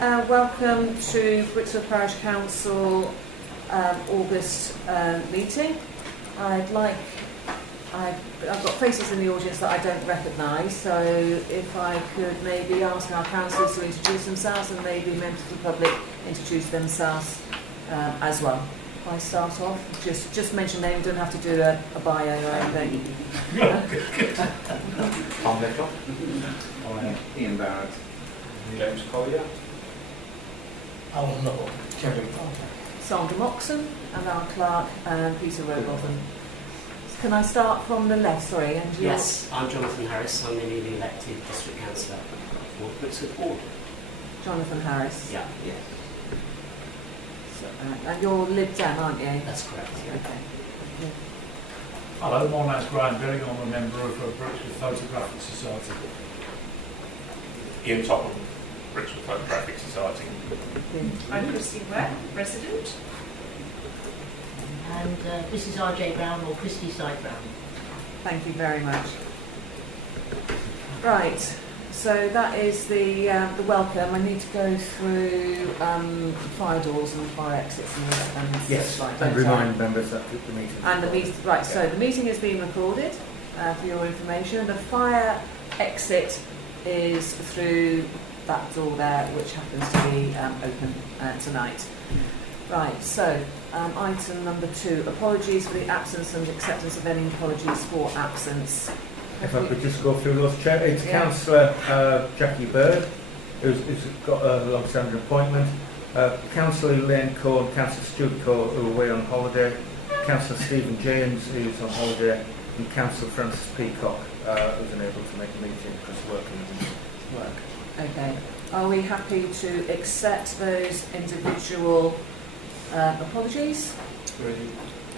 welcome to Brixworth Parish Council August meeting. I've got faces in the audience that I don't recognise, so if I could maybe ask our councillors to introduce themselves and maybe members of the public introduce themselves as well. If I start off, just mention name, don't have to do a bio or anything. Tom Mitchell. Ian Barrett. James Collier. Alan Lovell. Jerry Potter. Sandra Moxon and our clerk, Peter Rowbotham. Can I start from the left, sorry? And yes, I'm Jonathan Harris. I'm the newly elected District Councillor for Brixworth Ward. Jonathan Harris? Yeah. Yes. So, and you're Lib Dem, aren't you? That's correct, yeah. Okay. Yeah. Hello, my name's Graham Billing. I'm a member of Brixworth Photographic Society. Ian Topham, Brixworth Photographic Society. I'm Christine Webb, resident. And this is RJ Brown, or Christy Side Brown. Thank you very much. Right, so that is the welcome. I need to go through fire doors and fire exits and yes, such like and that. remind members that the meeting. And the meeting, right? So the meeting is being recorded for your information. The fire exit is through that door there, which happens to be open tonight. Right, so item number 2, apologies for the absence and acceptance of any apologies for absence. If I could just go through those, Chair. It's Yeah. Councillor Jackie Bird, who's got a long-standing appointment. Councillor Elaine Cohen, Councillor Stuart Coe, who are away on holiday. Councillor Stephen James, who's on holiday. And Councillor Francis Peacock, who's unable to make a meeting because working work. Okay. Are we happy to accept those individual apologies?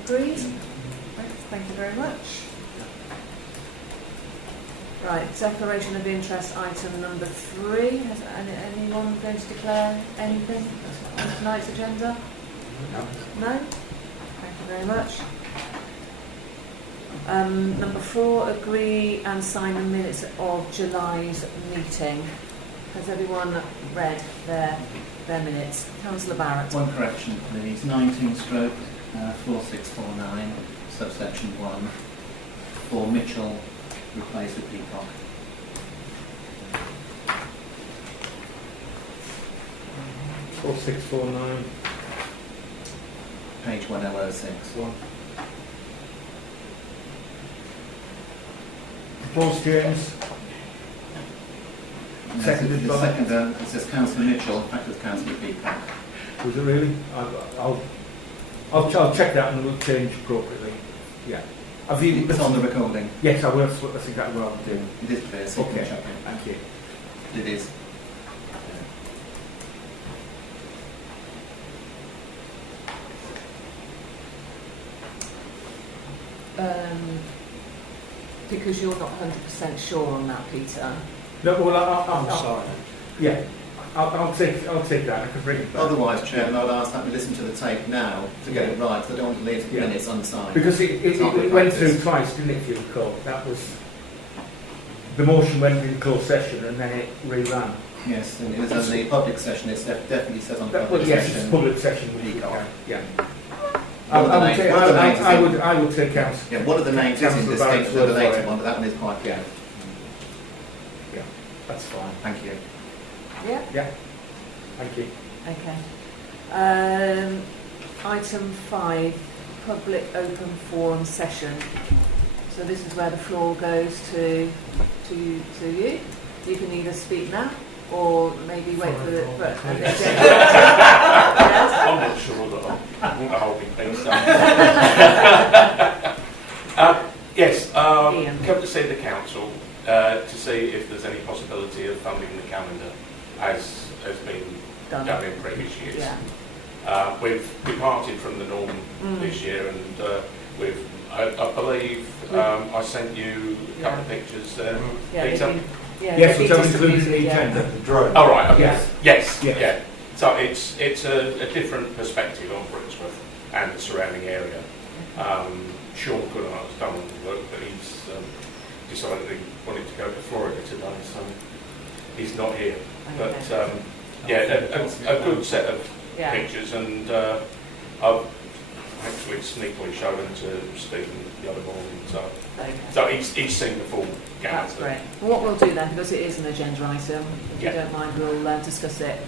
Agreed? Thank you very much. Right, declaration of interest, item number 3. Has anyone going to declare anything on tonight's agenda? No? Thank you very much. Number 4, agree and sign the minutes of July's meeting. Has everyone read their minutes? Councillor Barrett. One correction, please. 19/4649, subsection 1, for Mitchell, replace with Peacock. Mm-hmm. 4649. Page 1006. Proposed, James. Seconded The by. seconder, it says Councillor Mitchell, in fact it's Councillor Peacock. Was it really? I'll check that and we'll change appropriately. Yeah. Have you? It's on the recording. Yes, I will. That's exactly what I'm doing. It is clear, so you can Okay. check it. Thank you. It is. Because you're not 100% sure on that, Peter. No, well, I'm sorry. Yeah, I'll take that. I can bring it back. Otherwise, Chairman, I would ask that we listen to the tape now to get it right, because I don't want to leave the minutes unsigned. Because it went through twice, didn't it, if you recall? That was... The motion went in closed session and then it reran. Yes, and it was on the public session, it definitely says on public Well, yes, session. it's public session. Peacock. Yeah. One of the names is- I would take out. Yeah, one of the names is Councillor indistinct Barrett's from the word for later it. one, but that one is quite clear. Yeah, that's fine. Thank you. Yeah? Yeah, thank you. Okay. Item 5, public open forum session. So this is where the floor goes to you. You can either speak now or maybe wait for the... Yes? I'm not sure that I'm holding things up. Yes, Ian. come to see the council to see if there's any possibility of funding the calendar as has been done in previous years. Yeah. We've departed from the norm this year, and I believe I sent you a couple of pictures there. Peter? Yes, which I've included in the agenda. The drone. Oh, right, okay. Yes. Yeah. So it's a different perspective on Brixworth and the surrounding area. Sean Goodhart has done all the work, but he's decided he wanted to go to Florida today, so he's not here. Okay. But a good set of Yeah. pictures, and I've actually sneakily showed them to Stephen the other morning, Okay. so he's seen the full gamut. That's great. Well, what we'll do then, because it is an agenda item, if Yeah. you don't mind, we'll discuss it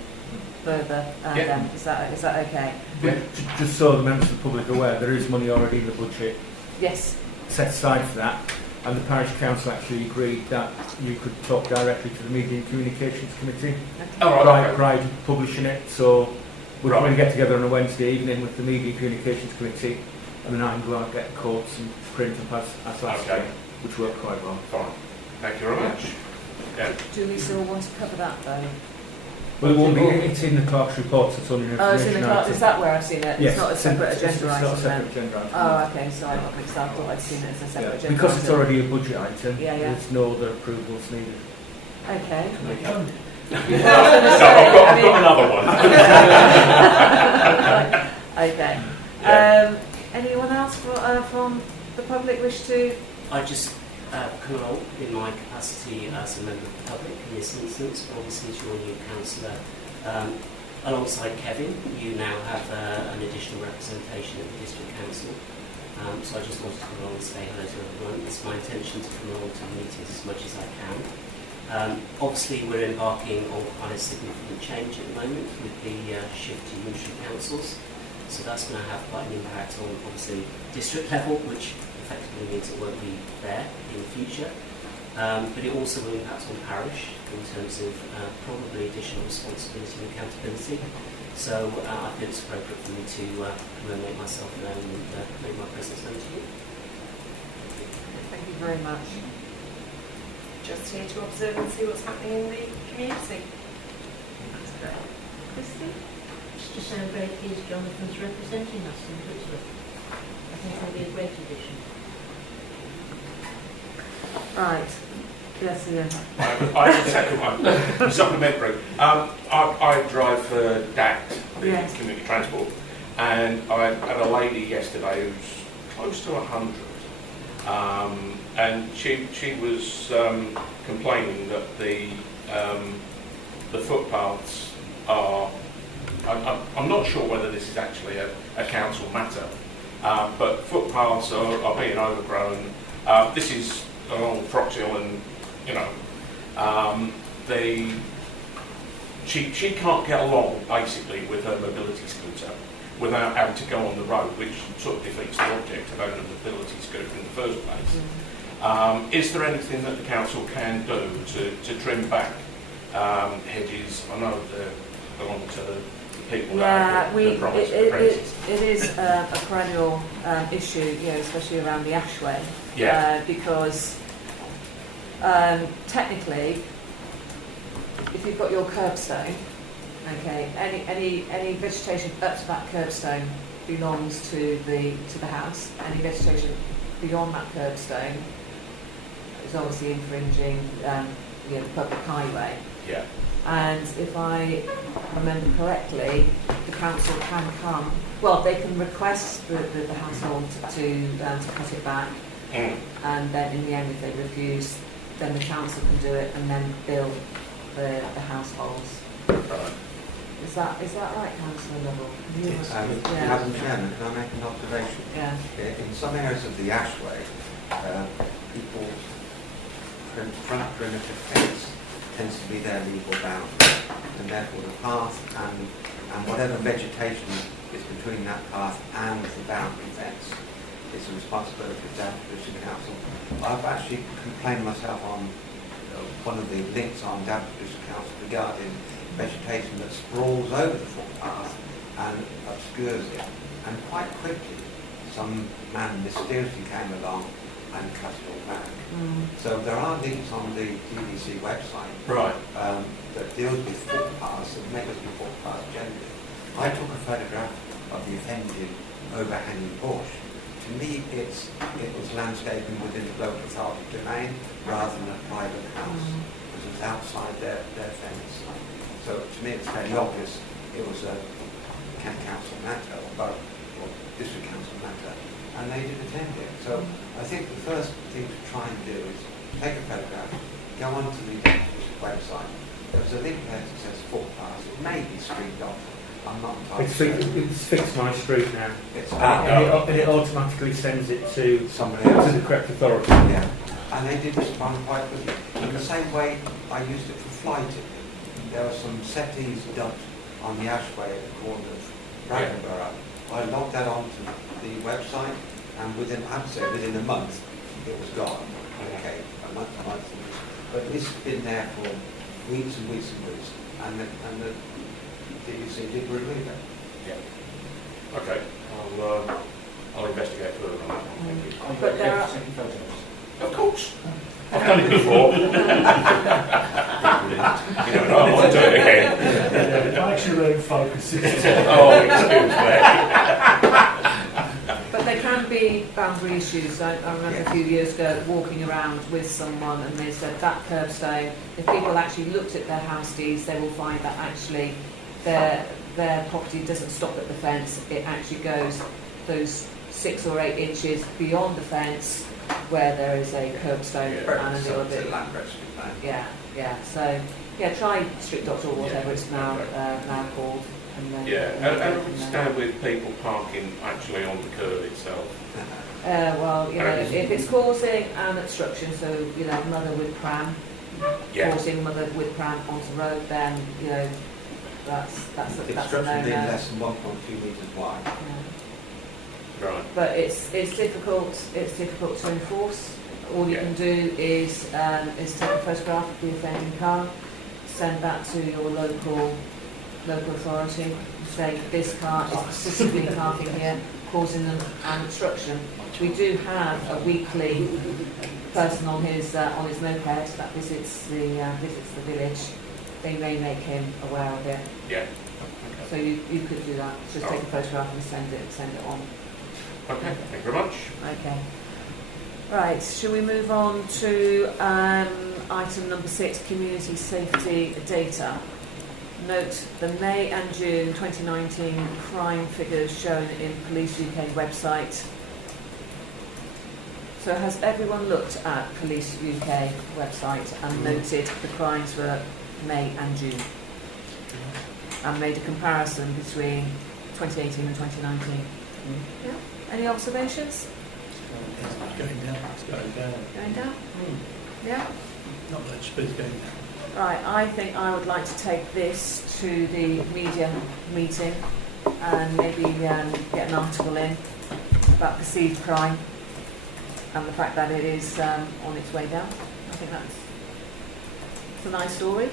further. Yeah. Then. Is that okay? Yeah. Just so the members of the public are aware, there is money already in the budget Yes. set aside for that, and the parish council actually agreed that you could talk directly to the Media and Communications Committee All right. prior to publishing it. So we're Right. going to get together on a Wednesday evening with the Media and Communications Committee, and then I can go out and get quotes and print them as last Okay. year, which worked quite well. Fine. Thank you very much. Yeah. Do we still want to cover that though? Well, it won't be. It's in the clerk's report, so it's only an Oh, it's in information the clerk. item. Is that where I've seen it? Yes, It's not a separate agenda It's not a item then? separate agenda item. Oh, okay. So I got mixed up. I thought I'd seen it as a Yeah, separate agenda because it's item. already a budget item, Yeah, yeah. there's no other approvals needed. Okay. I've got another one. Okay. Yeah. Anyone else from the public wish to? I just come along in my capacity as a member of the public in this instance, but obviously as your new councillor. Alongside Kevin, you now have an additional representation at the district council. So I just wanted to come along and say hello to everyone. It's my intention to come along to the meetings as much as I can. Obviously we're embarking on quite a significant change at the moment with the shift to unitary councils. So that's going to have quite an impact on obviously district level, which effectively means it won't be there in the future. But it also will impact on parish in terms of probably additional responsibility and accountability. So I think it's appropriate for me to come and make myself known and make my presence known to you. Thank you very much. Just here to observe and see what's happening in the community. That's great. Christy? It's just I'm very pleased Jonathan's representing us in Brixworth. I think he'll be a great addition. Right. Yes, Ian. I have a second one. Supplementary. I drive for DACT, the Yes. community transport, and I had a lady yesterday who's close to 100, and she was complaining that the footpaths are. I'm not sure whether this is actually a council matter, but footpaths are being overgrown. This is along Froxhill, and you know, she can't get along basically with her mobility scooter without having to go on the road, which sort of defeats the object of having a mobility scooter in the first place. Is there anything that the council can do to trim back hedges? I know they belong to the people that have the promised apprentices. It is a perennial issue, you know, especially around the Ashway. Yeah. Because technically, if you've got your curbstone, okay, any vegetation up to that curbstone belongs to the house. Any vegetation beyond that curbstone is obviously infringing the public highway. Yeah. And if I remember correctly, the council can come. Well, they can request the household to cut it back. And then in the end, if they refuse, then the council can do it and then bill the households. Right. Is that right, Councillor Lovell? Madam Chairman, can I make an observation? Yeah. In some areas of the Ashway, people's front perimeter fence tends to be their legal boundary, and therefore the path and whatever vegetation is between that path and the boundary fence is the responsibility of the District Council. I've actually complained myself on one of the links on District Council regarding vegetation that sprawls over the footpath and obscures it. And quite quickly, some man mysteriously came along and cut it all back. So there are links on the DDC website Right. that deals with footpaths and make us be footpaths generally. I took a photograph of the offending overhanging bush. To me, it was landscaping within the local authority domain rather than a private house, because it was outside their fence. So to me, it's fairly obvious it was a county council matter or district council matter, and they did attend it. So I think the first thing to try and do is take a photograph, go onto the district website, There's a link there that says footpaths. It may be street dot. I'm not entirely It's, certain. it's fixed my street now. It's And it automatically sends it to somebody else. to the correct authority. Yeah. And they did respond quite quickly. In the same way I used it for flighting. There were some settees dumped on the Ashway at the corner of Bradborough. I logged that onto the website, and within a month, it was gone. Okay, a month. But this has been there for weeks and weeks and weeks, and the DUC did remove it. Yeah. Okay. I'll investigate further on that one. Thank you. But there are, Taking photos. Of course. I've done it before. You know, I want to do it again. It makes your own focus. Oh, excuse me. but there can be boundary issues. I remember a few years ago walking around with someone and they said that curbstone, if people actually looked at their house deeds, they will find that actually their property doesn't stop at the fence. It actually goes those 6 or 8 inches beyond the fence where there is a curbstone and a little bit. Land registry plan. Yeah. So try street.org or whatever it's now called. And then And we stand with people parking actually on the curb itself. well, if it's causing an obstruction, so mother with pram, causing mother with pram onto the road, then that's The a obstruction being no-no. less than 1.2 metres wide. Yeah. Right. But it's difficult. It's difficult to enforce. All you can do is take a photograph of the offending car, send that to your local authority, say this car is persistently parking here, causing them an obstruction. We do have a weekly person on his moped that visits the village. They may make him aware of it. Yeah. So you could do that. Just take a photograph and send it on. Okay. Thank you very much. Okay. Right, shall we move on to item number 6, community safety data. Note the May and June 2019 crime figures shown in Police UK website. So has everyone looked at Police UK website and noted the crimes for May and June? And made a comparison between 2018 and 2019? Yeah. Any observations? It's going down. It's going down. Going down? Yeah? Not that speed's going down. Right, I think I would like to take this to the media meeting and maybe get an article in about perceived crime and the fact that it is on its way down. I think it's a nice story.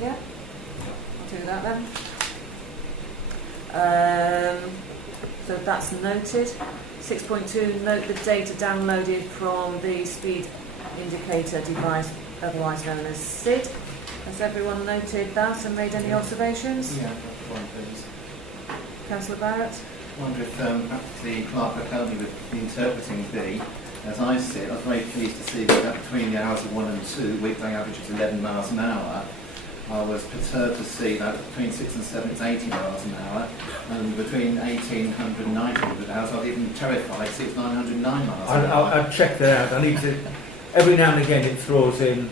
Yeah? I'll do that then. So that's noted. 6.2, note the data downloaded from the speed indicator device, otherwise known as SID. Has everyone noted that and made any observations? Yeah, one please. Councillor Barrett? I wonder if perhaps the clerk could help me with the interpreting B. As I see it, I was very pleased to see that between the hours of 1 and 2, weekday average was 11 miles an hour. I was perturbed to see that between 6 and 7 it's 80 miles an hour, and between 1800 and 1900 hours I was even terrified to see it's 909 miles an hour. I'll check that out. I need to. Every now and again it throws in.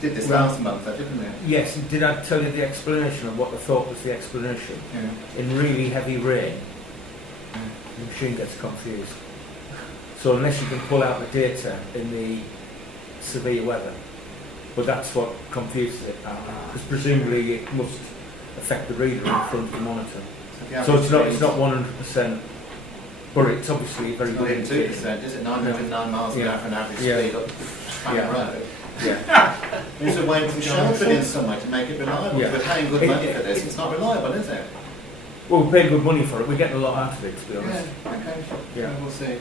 Did this last month, didn't it? Yes, did I tell you the explanation of what I thought was the explanation? Yeah. In really heavy rain, the machine gets confused. So unless you can pull out the data in the severe weather, but that's what confuses it, because presumably it must affect the reader in front of the monitor. So it's not 100%, but it's obviously a very It's not good even indicator. 2%, is it? 909 miles an hour for an average Yeah. speed up Spanner Yeah. Road. Yeah. There's a way to show it in some way to make it reliable. Yeah. We're paying good money for this, it's not reliable, is it? Well, we pay good money for it. We're getting a lot out of it, to be honest. Okay. Yeah. We'll see.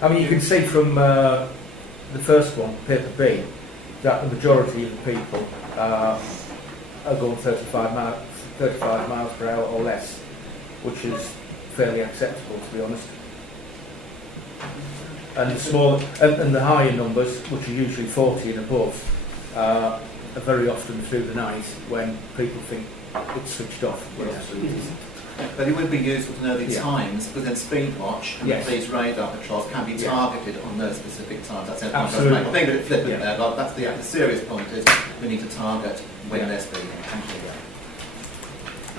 I mean, you can see from the first one, paper B, that the majority of the people are going 35 miles per hour or less, which is fairly acceptable, to be honest. And the small and the higher numbers, which are usually 40 and above, are very often through the night when people think it's switched off. But obviously it isn't. But it would be useful to know the Yeah. times, because then speed watch and Yes. the police radar patrols can be Yeah. targeted on those specific times. That's the point I was Absolutely. making. I'm being a bit flippant Yeah. there, but that's the serious point is we need to target when Yeah. they're speeding. Thank you.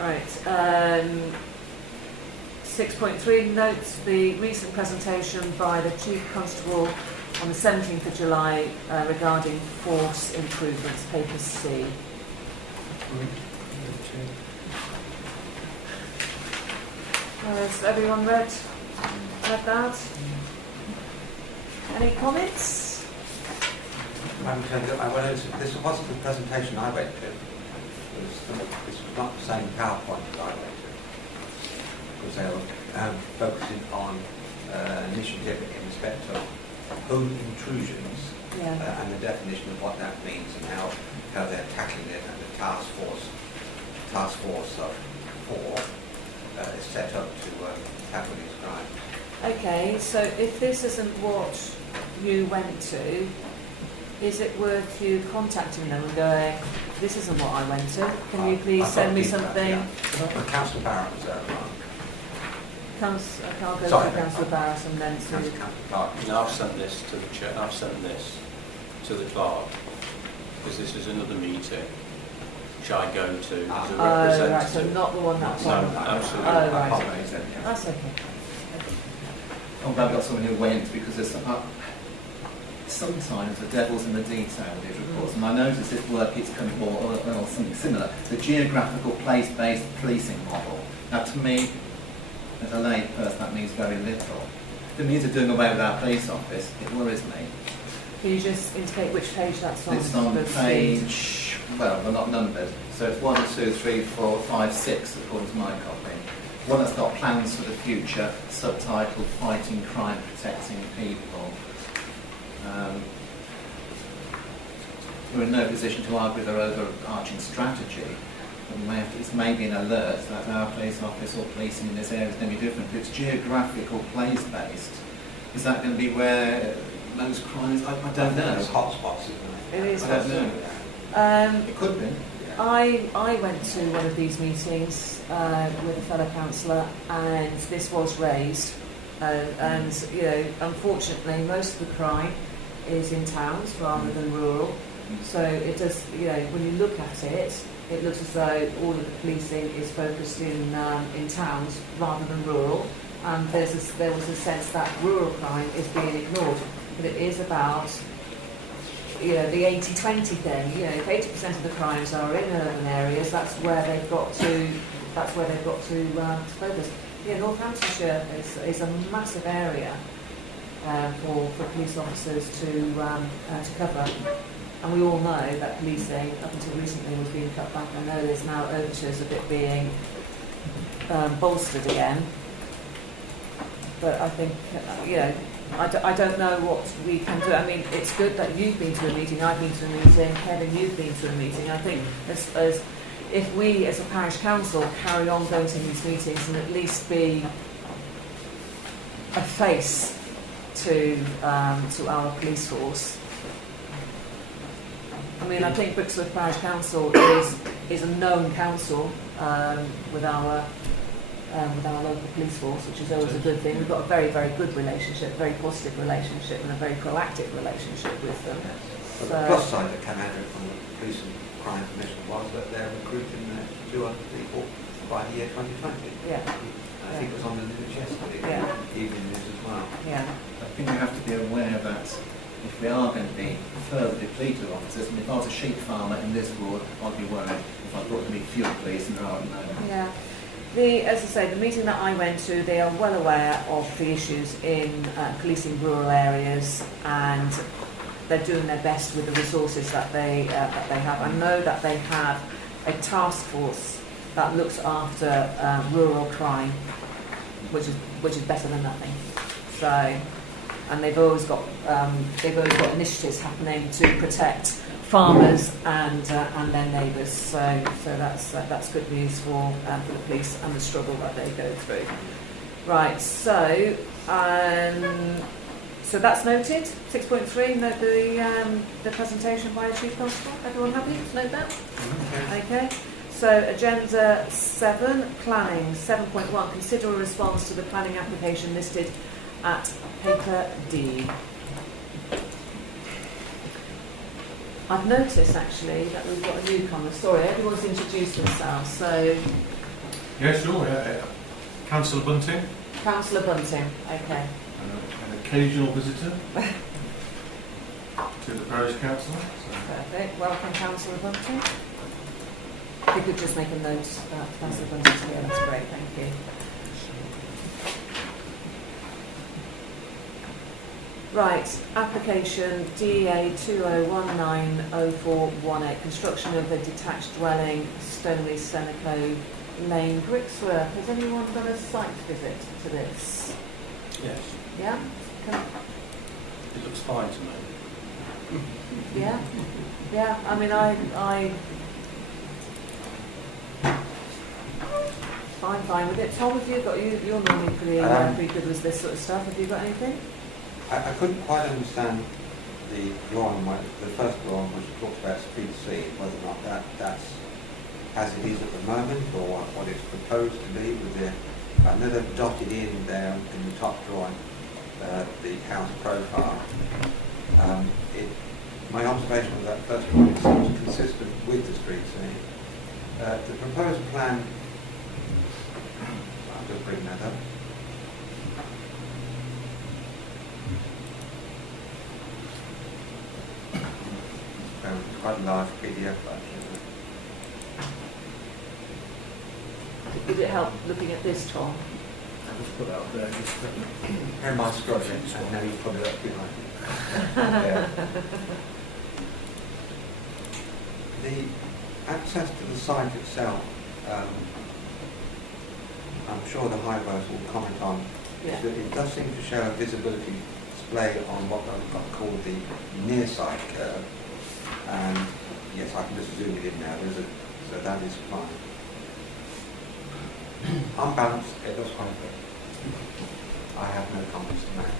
Right. 6.3 notes the recent presentation by the Chief Constable on the 17th of July regarding force improvements, paper C. Has everyone read that? Any comments? Madam Chair, this wasn't the presentation I went to. This was not the same PowerPoint that I went to. Because they were focusing on initiative in respect of home intrusions Yeah. and the definition of what that means and how they're tackling it, and the task force of 4 is set up to tackle these crimes. Okay, so if this isn't what you went to, is it worth you contacting them and going, this isn't what I went to, can you please send me something? Councillor Barrett was there, I'll go Sorry. to Councillor Barras and then to... Councillor Clark. No, I've sent this to the chair. I've sent this to the clerk because this is another meeting which I go to as a Oh, representative. right, so not the one that's No, on. absolutely. Oh, right. Apologies then, yeah. That's okay. I'm glad I've got someone who went, because there's sometimes the devil's in the detail with these reports, and I notice this work is coming, or something similar, the geographical place-based policing model. Now to me, as a lay person, that means very little. If it means doing away with our police office, it worries me. Can you just indicate which page that's on? It's on the page, well, they're not numbered, so it's 1, 2, 3, 4, 5, 6 according to my copy. One that's got plans for the future, subtitled Fighting Crime, Protecting People. We're in no position to argue their overarching strategy. But it's maybe an alert that our police office or policing in this area is going to be different. If it's geographical, place-based, is that going to be where most crimes? I don't know. There's hotspots, isn't there? It is. I don't know. It could be. I went to one of these meetings with a fellow councillor, and this was raised. And you know, unfortunately, most of the crime is in towns rather than rural. So it does. You know, when you look at it, it looks as though all of the policing is focused in towns rather than rural. And there was a sense that rural crime is being ignored, but it is about, you know, the 80-20 thing. You know, if 80% of the crimes are in urban areas, that's where they've got to focus. Yeah, Northamptonshire is a massive area for police officers to cover. And we all know that policing, up until recently, was being cut back. I know there's now overtures of it being bolstered again. But I think, you know, I don't know what we can do. I mean, it's good that you've been to a meeting, I've been to a meeting, Kevin, you've been to a meeting. I think as if we, as a parish council, carry on going to these meetings and at least be a face to our police force. I mean, I think Brixworth Parish Council is a known council with our local police force, which is always a good thing. We've got a very, very good relationship, very positive relationship, and a very proactive relationship with them. But the plus side that came out of it from the Police and Crime Commission was that they're recruiting 200 people by the year 2020. Yeah. I think it was on the news yesterday, Yeah. evening news as well. Yeah. I think we have to be aware that if we are going to be further depleted officers, and if I was a sheep farmer in this ward, I'd be worried if I thought there'd be fewer police and there aren't now. Yeah. As I say, the meeting that I went to, they are well aware of the issues in policing rural areas, and they're doing their best with the resources that they have. I know that they have a task force that looks after rural crime, which is better than nothing. So, and they've always got initiatives happening to protect farmers and their neighbours. So that's good news for the police and the struggle that they go through. Right. So that's noted. 6.3. Note the presentation by Chief Constable. Everyone happy to note that? Okay. So agenda 7, planning. 7.1, consider a response to the planning application listed at paper D. I've noticed actually that we've got a newcomer. Sorry, everyone's introduced themselves. So, Yeah, sure. Councillor Bunting, Councillor Bunting, okay. an occasional visitor to the parish council. So. Perfect. Welcome, Councillor Bunting. If you could just make a note that Councillor Bunting's here, that's great, thank you. Right, application DA 20190418, construction of a detached dwelling, Stoneleigh Seneco Lane, Brixworth. Has anyone done a site visit to this? Yes, Yeah? it looks fine to me. Yeah? Yeah, I mean, I fine with it. Tom, have you got, you're normally pretty good with this sort of stuff. Have you got anything? I couldn't quite understand the drawing, the first drawing which talks about street C, whether or not that's as it is at the moment or what it's proposed to be with I know they've dotted in there in the top drawing the house profile. My observation of that first drawing seems consistent with the street C. The proposed plan, I'll just bring that up. It's quite a large PDF actually. Would it help looking at this, Tom? I'll just put it up there. And my structure, and now you put it up behind. The access to the site itself, I'm sure the highways will comment on. Yeah. It does seem to show a visibility display on what I've got called the near site curve. And yes, I can just zoom it in now. So that is fine. On balance, it looks quite good. I have no comments to make.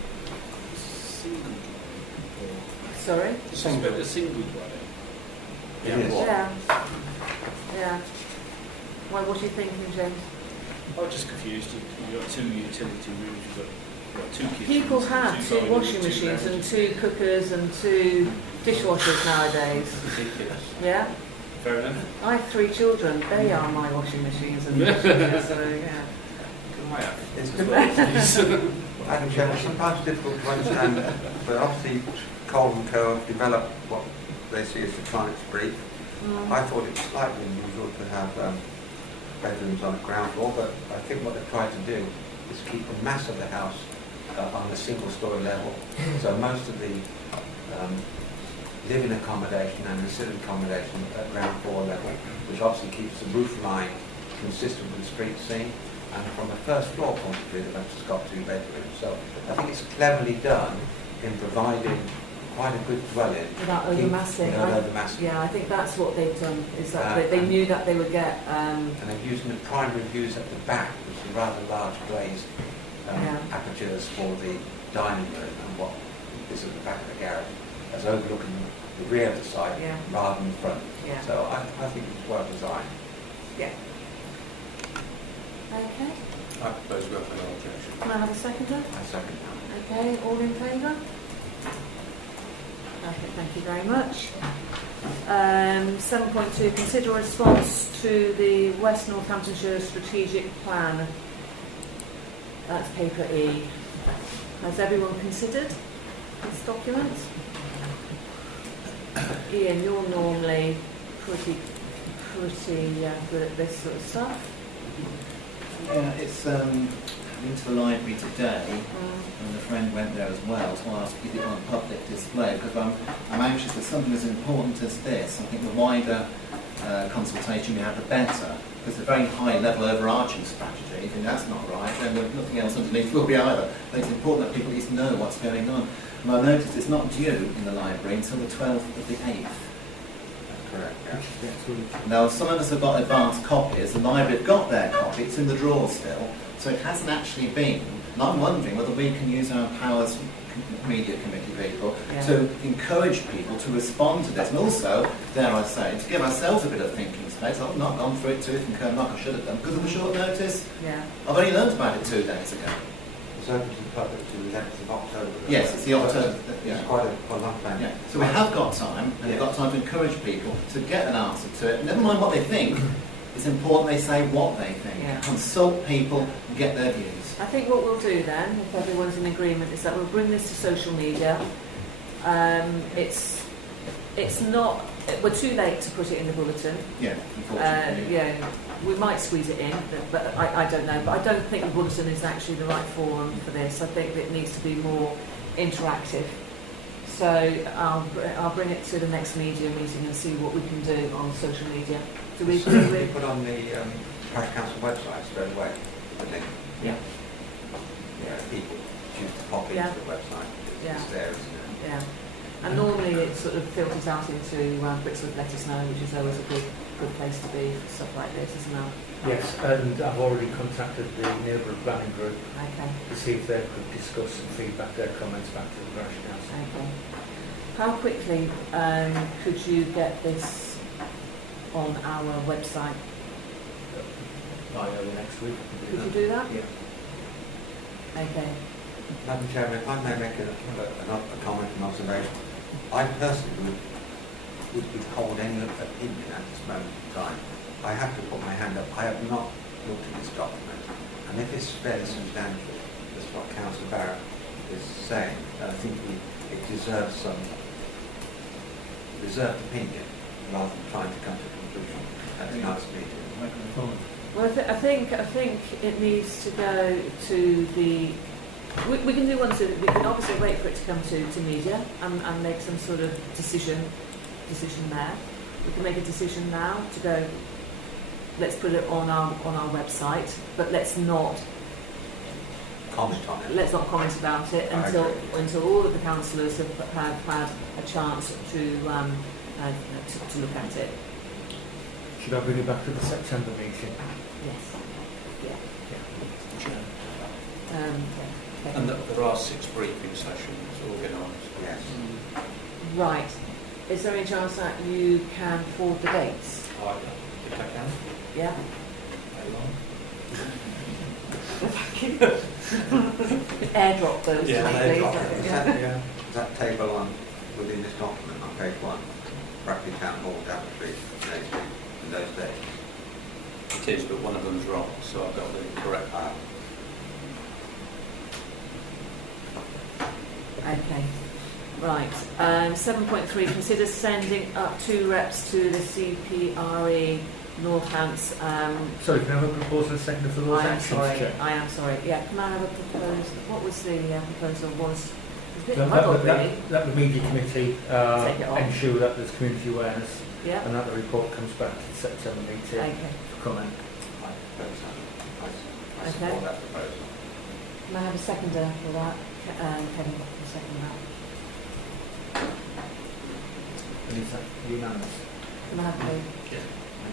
Sorry? A single dwelling. It is. Yeah. Yeah. Well, what are you thinking, James? I was just confused. You've got 2 utility rooms, you've got 2 kitchens. People have 2 washing machines and 2 cookers and 2 dishwashers nowadays. Ridiculous. Yeah? Fair enough. I have 3 children. They are my washing machines and dishwashers, so yeah. Can I have? It's Madam Chairman, sometimes difficult to understand, but obviously Cole and Co have developed what they see as the client's brief. I thought it was slightly unusual to have bedrooms on the ground floor, but I think what they've tried to do is keep the mass of the house on the single-story level. So most of the living accommodation and resident accommodation at ground floor level, which obviously keeps the roof line consistent with the street scene. And from a first floor point of view, they've just got 2 bedrooms. So I think it's cleverly done in providing quite a good dwelling. Without overmassing. Yeah, I think that's what they've done, is that they knew that they would get... And they're using the primary views at the back, which are rather large glazed apertures for the dining room and what is at the back of the garage, as overlooking the rear of the site rather than the front. Yeah. So I think it's well designed. Yeah. Okay. I propose we have no objection. Can I have a seconder? I second that. Okay, all in favour? Okay, thank you very much. 7.2, consider a response to the West Northamptonshire Strategic Plan. That's paper E. Has everyone considered this document? Ian, you're normally pretty good at this sort of stuff. Yeah, it's been to the library today, and a friend went there as well to ask is it on public display, because I'm anxious that something as important as this, I think the wider consultation we have, the better, because a very high level overarching strategy, if that's not right, then nothing else underneath will be either. But it's important that people at least know what's going on. And I noticed it's not due in the library until the 12th of the 8th. Correct, yeah. Now, some of us have got advanced copies. The library have got their copy. It's in the drawer still. So it hasn't actually been. And I'm wondering whether we can use our powers media committee people Yeah. to encourage people to respond to this, and also, dare I say, to give ourselves a bit of thinking space. I've not gone through it tooth and comb like I should have done because of the short notice. Yeah. I've only learned about it 2 days ago. It's open to the public to the 11th of October. Yes, it's the October. Yeah. It's quite a long time. Yeah. So we have got time, and we've got time to encourage people to get an answer to it. Never mind what they think, it's important they say what they think. Yeah. Consult people and get their views. I think what we'll do then, if everyone's in agreement, is that we'll bring this to social media. It's not, we're too late to put it in the bulletin. Yeah, unfortunately. Yeah, we might squeeze it in, but I don't know. But I don't think the bulletin is actually the right forum for this. I think it needs to be more interactive. So I'll bring it to the next media meeting and see what we can do on social media. Do we agree We with? put on the Parish Council website straight away the link. Yeah. Yeah, people choose to pop into Yeah. the website. Yeah. It's there, isn't it? Yeah. And normally it sort of filters out into Brixworth Let Us Know, which is always a good place to be for stuff like this, isn't it? Yes, and I've already contacted the neighbourhood planning group Okay. to see if they could discuss and feedback their comments back to the parish council. Okay. How quickly could you get this on our website? By early next week. Could you do that? Yeah. Okay. Madam Chairman, if I may make a comment and observation. I personally would withhold any opinion at this moment in time. I have to put my hand up. I have not looked at this document. And if it's fairly substantial, that's what Councillor Barrett is saying, then I think it deserves some reserved opinion rather than trying to come to a conclusion at tonight's meeting. Well, I think it needs to go to the. We can do one so that we can obviously wait for it to come to media and make some sort of decision there. We can make a decision now to go. Let's put it on our website, but let's not comment on it. Let's not comment about it until all of the councillors have had a chance to look at it. Should I bring it back to the September meeting? Yes. Yeah. And there are 6 briefing sessions organised. Yes. Right. Is there any chance that you can forward the dates? I think I can. Yeah. Airdrop those. Yeah, please. airdrop. Yeah. Is that table on within this document on page 1? Rugby Town Hall, Daventry, Naseby, in those days? It is, but one of them's wrong, so I've got the correct one. Okay. Right. 7.3. Consider sending up 2 reps to the CPRE Northants. Sorry, can I have a proposal second for those I am actions, sorry. Chair? I am sorry. Yeah. Can I have a proposal? What was the proposal? Was a bit That, muddled, that, really. that the media committee Take it on. ensure that there's community awareness Yeah. and that the report comes back to the September meeting Okay. for comment. I Okay. support that proposal. Can I have a seconder for that? Kevin, a second that. And is that unanimous? Can I have the?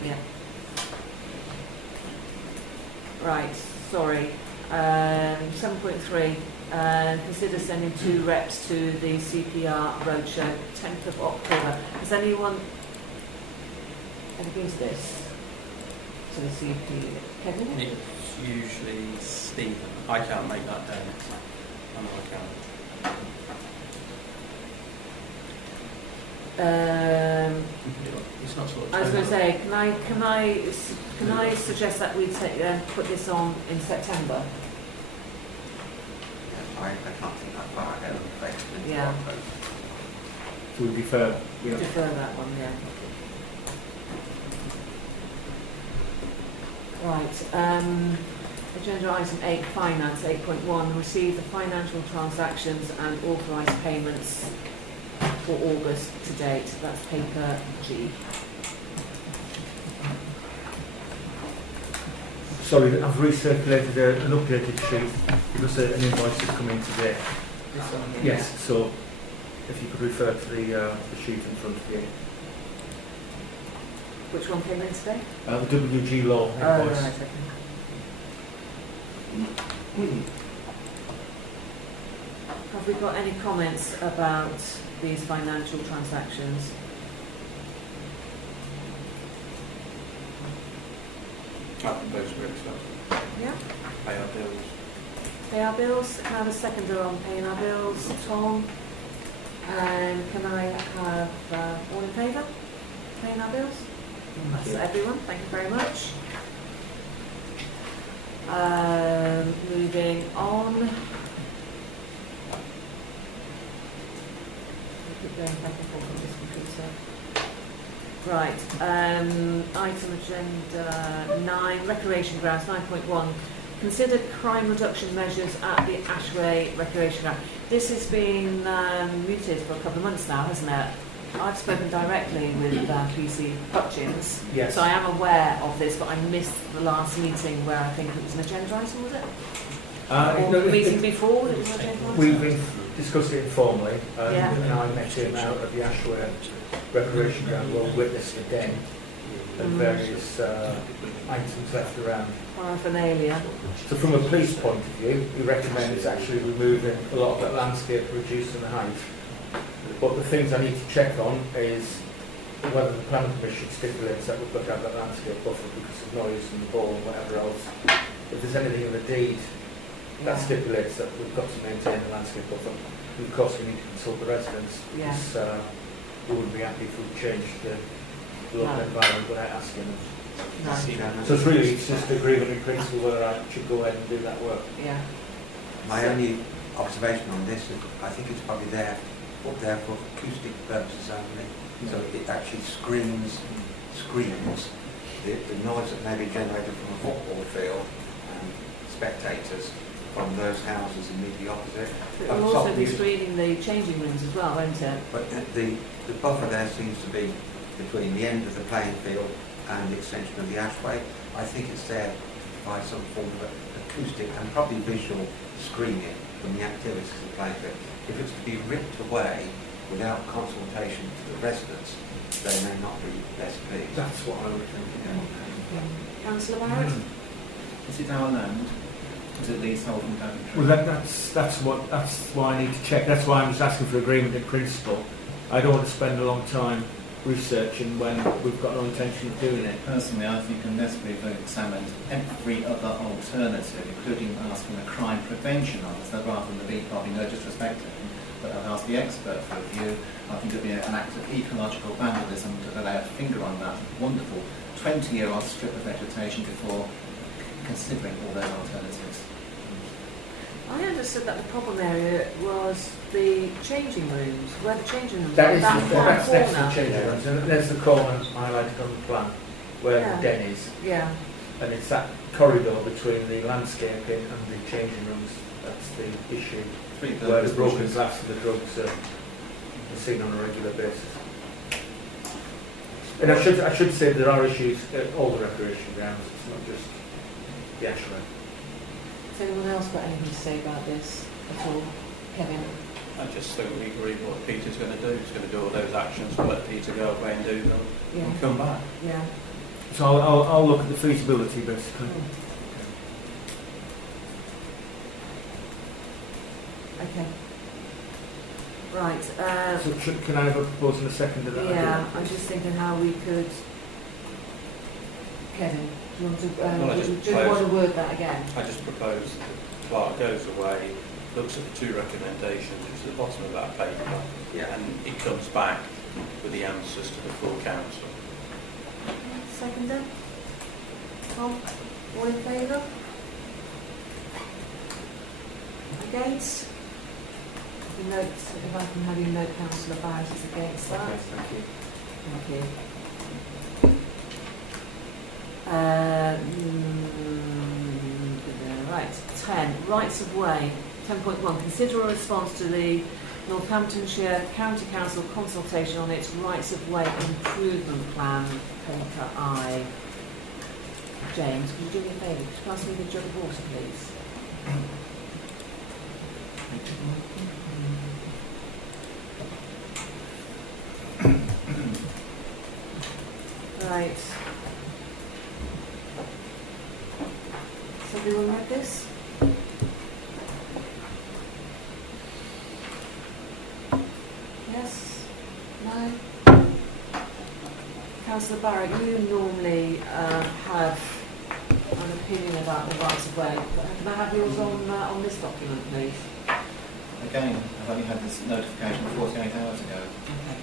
Yeah. Right. Sorry. 7.3. Consider sending 2 reps to the CPR roadshow, 10th of October. Has anyone ever been to this? To the CP? Kevin? It's usually Stephen. I can't make that day. I know I can't. It's not sort of. I was going to say, can I suggest that we put this on in September? I can't think that far ahead of the face. Yeah. So we defer. Defer that one, yeah. Right. Agenda item 8, finance. 8.1, receive the financial transactions and authorised payments for August to date. That's paper G. Sorry, I've recirculated an updated sheet because an invoice has come in today. This one here. Yes, so if you could refer to the sheet in front of you. Which one came in today? The WG Law invoice. Oh, right, okay. Have we got any comments about these financial transactions? I propose we accept. Yeah. Pay our bills. Pay our bills. Can I have a seconder on paying our bills? Tom. And can I have all in favour? Paying our bills? That's everyone. Thank you very much. Moving on. Keep going back and forth on this computer. Right. Item agenda 9, recreation grounds 9.1. Consider crime reduction measures at the Ashway Recreation Ground. This has been mooted for a couple of months now, hasn't it? I've spoken directly with PC Hutchins, Yes. so I am aware of this, but I missed the last meeting where I think it was an agenda item, was it? Or no, the meeting before it was an agenda item? We've discussed it informally, Yeah. and I met him out at the Ashway Recreation Ground, where we witnessed the den and various items left around. Paraphernalia. So from a police point of view, we recommend it's actually removing a lot of that landscape, reducing the height. But the things I need to check on is whether the planning commission stipulates that we've got to have that landscape buffer because of noise and the ball and whatever else. If there's anything in the deed that stipulates that we've got to maintain the landscape buffer, of course we need to consult the residents because we wouldn't be happy if we changed the local environment without asking them. No. So it's really just agreement in principle whether I should go ahead and do that work. Yeah. My only observation on this is I think it's probably up there for acoustic purposes only. So it actually screams the noise that may be generated from a football field and spectators from those houses immediately opposite. It will also be screening the changing rooms as well, won't it? But the buffer there seems to be between the end of the playing field and the extension of the Ashway. I think it's there to provide some form of acoustic and probably visual screening from the activities of the playing field. If it's to be ripped away without consultation to the residents, they may not be best pleased. That's what I would think. Councillor Barrett? Is it our land? Is it leasehold and Well, that's why I need to check. That's why I'm just asking for agreement in principle. I don't want to spend a long time researching when we've got no intention of doing it. Personally, I think unless we've examined every other alternative, including asking a crime prevention officer rather than the bee party, no disrespect to him, but I've asked the expert for a view, I think it would be an act of ecological vandalism to lay a finger on that wonderful 20-year-old strip of vegetation before considering all those alternatives. I understood that the problem area was the changing rooms, where the changing rooms That were, is that far that's next to the corner. changing rooms, and there's the corner highlighted on the plan where the den is, Yeah. and it's that corridor between the landscaping and the changing rooms. That's the issue, where the broken glass and the drugs are seen on a regular basis. And I should say there are issues at all the recreation grounds. It's not just the Ashway. Has anyone else got anything to say about this at all? Kevin? I just think we agree what Peter's going to do. He's going to do all those actions, we'll let Peter go away and do them and come back. Yeah. So I'll look at the feasibility basically. Okay. Right. So can I have a proposal in a second to that? Yeah, I'm just thinking how we could. Kevin, do you want to? Well, I do just you want to propose- word that again? I just propose that Clark goes away, looks at the two recommendations, which is at the bottom of that paper, and he comes back with the answers to the full council. Seconder? Tom? All in favour? Against? You note, if I can have you note Councillor Barrett is against that. Okay, thank you. Thank you. Right, 10. Rights of way. 10.1. Consider a response to the Northamptonshire County Council consultation on its rights of way improvement plan. Paper I. James, could you do me a favour? Could you pass me the jug of water, please? Right. So everyone read this? Councillor Barrett, you normally have an opinion about the rights of way. Can I have yours on this document, please? Again, I've only had this notification 48 hours ago. Okay.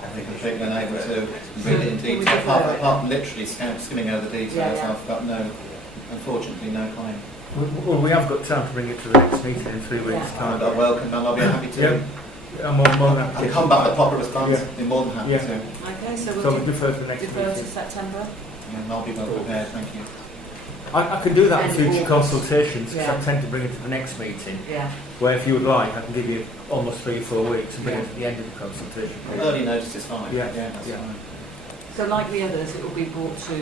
I think I've been unable to read it in detail, apart from literally skimming over the details. I've got unfortunately no claim. Well, we have got time to bring it to the next meeting in 3 weeks' time. I'm welcome, and I'll be happy to. Yeah. I'm more than happy I'll to come back with a proper response. Be more than happy to. Okay, so So we'll we defer to the next defer to meeting. September. Yeah, and I'll be well prepared. Thank you. I can do that in And future August. consultations because I Yeah. tend to bring it to the next meeting. Yeah. Where if you would like, I can give you almost 3 or 4 weeks and bring Yeah. it to the end of the consultation. Early notice is fine. Yeah. That's Yeah. fine. So like the others, it will be brought to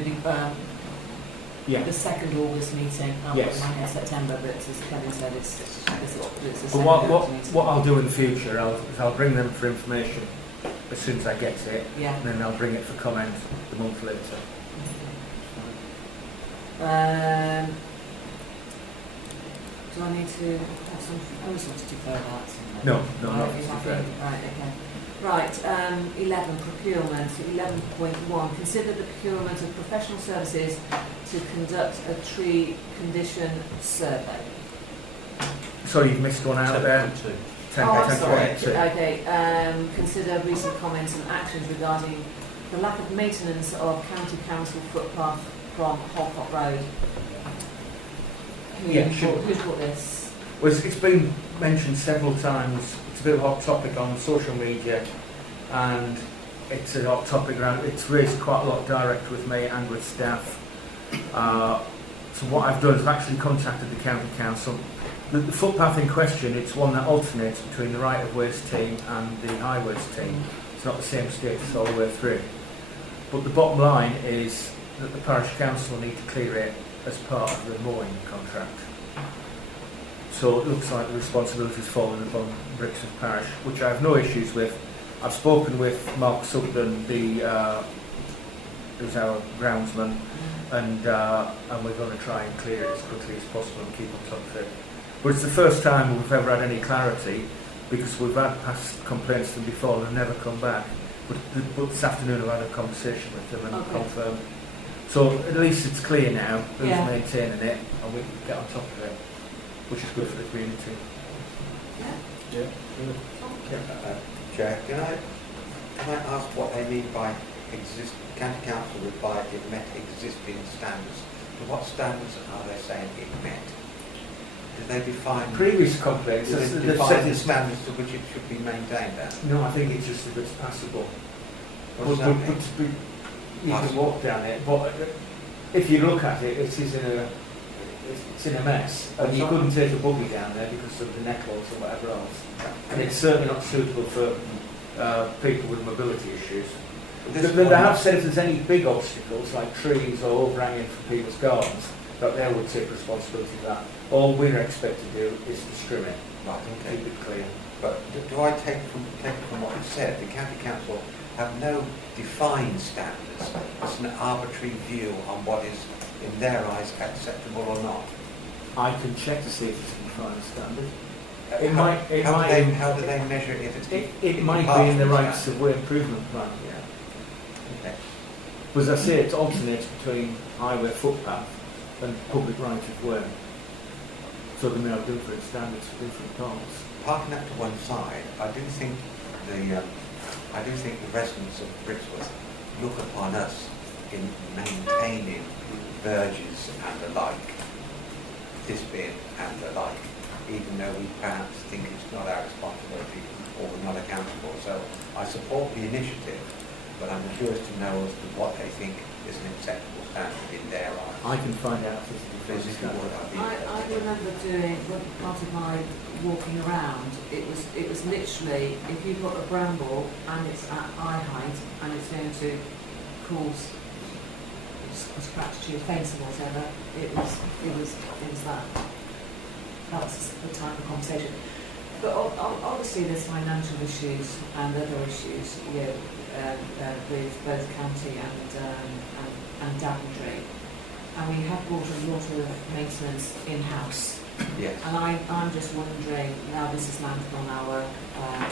Yeah. the 2nd August meeting. Yes. In September, but as Kevin said, it's a But second what August meeting. I'll do in the future, I'll bring them for information as soon as I get it, Yeah. and then I'll bring it for comment the month later. Do I need to have some? I always want to defer that. No, not Right, to happy? defer. Right, okay. Right, 11, procurement. 11.1, consider the procurement of professional services to conduct a tree condition survey. Sorry, you've missed one out there. 10, Oh, I'm 10, sorry. 22. Okay, consider recent comments and actions regarding the lack of maintenance of county council footpath from Holcott Road. Yeah, sure. Who's brought this? Well, it's been mentioned several times. It's a bit of a hot topic on social media, and it's a hot topic around. It's raised quite a lot direct with me and with staff. So what I've done is I've actually contacted the county council. The footpath in question, it's one that alternates between the right-of-ways team and the highways team. It's not the same status all the way through. But the bottom line is that the parish council need to clear it as part of the mowing contract. So it looks like the responsibility is falling upon Brixton Parish, which I have no issues with. I've spoken with Mark Sutton, who's our groundsman, and we're going to try and clear it as quickly as possible and keep on top of it. But it's the first time we've ever had any clarity, because we've had past complaints to them before and they've never come back. But this afternoon I've had a conversation with them and confirmed. So at least it's clear now who's maintaining it, and we can get on top of it, which is good for the community. Yeah. Chair, can I ask what they mean by county council would buy it met existing standards? To what standards are they saying it met? Did they define Previous complaints, did they've they define said the it's standards to which it should be maintained at? no, I think it's just if it's passable. What does that mean? But you can walk down it, but if you look at it, it's in a mess, and you couldn't take a buggy down there because of the nettles or whatever else. And it's certainly not suitable for people with mobility issues. They have said if there's any big obstacles like trees or overhanging from people's gardens, that they would take responsibility for that. All we're expected to do is to trim it, Right, okay. keep it clear. But do I take from what you said, the county council have no defined standards? It's an arbitrary view on what is, in their eyes, acceptable or not. I can check to see if it's a defined standard. How do they measure it if it's It might be in the rights of way improvement plan, yeah. Okay. But as I say, it alternates between highway footpath and public right of way. So they may have different standards for different parts. Parking that to one side, I do think the residents of Brixworth look upon us in maintaining verges and the like, this bin and the like, even though we perhaps think it's not our responsibility or we're not accountable. So I support the initiative, but I'm curious to know as to what they think is an acceptable standard in their eyes. I can find out if it's a This different is standard. what I'd be I remember doing part of my walking around. It was literally if you've got a bramble and it's at eye height and it's going to cause a scratch to your face or whatever. It was that. That's the type of conversation. But obviously there's financial issues and other issues, with both county and Daventry. And we have brought a lot of maintenance in-house. Yes. And I'm just wondering, now this has landed on our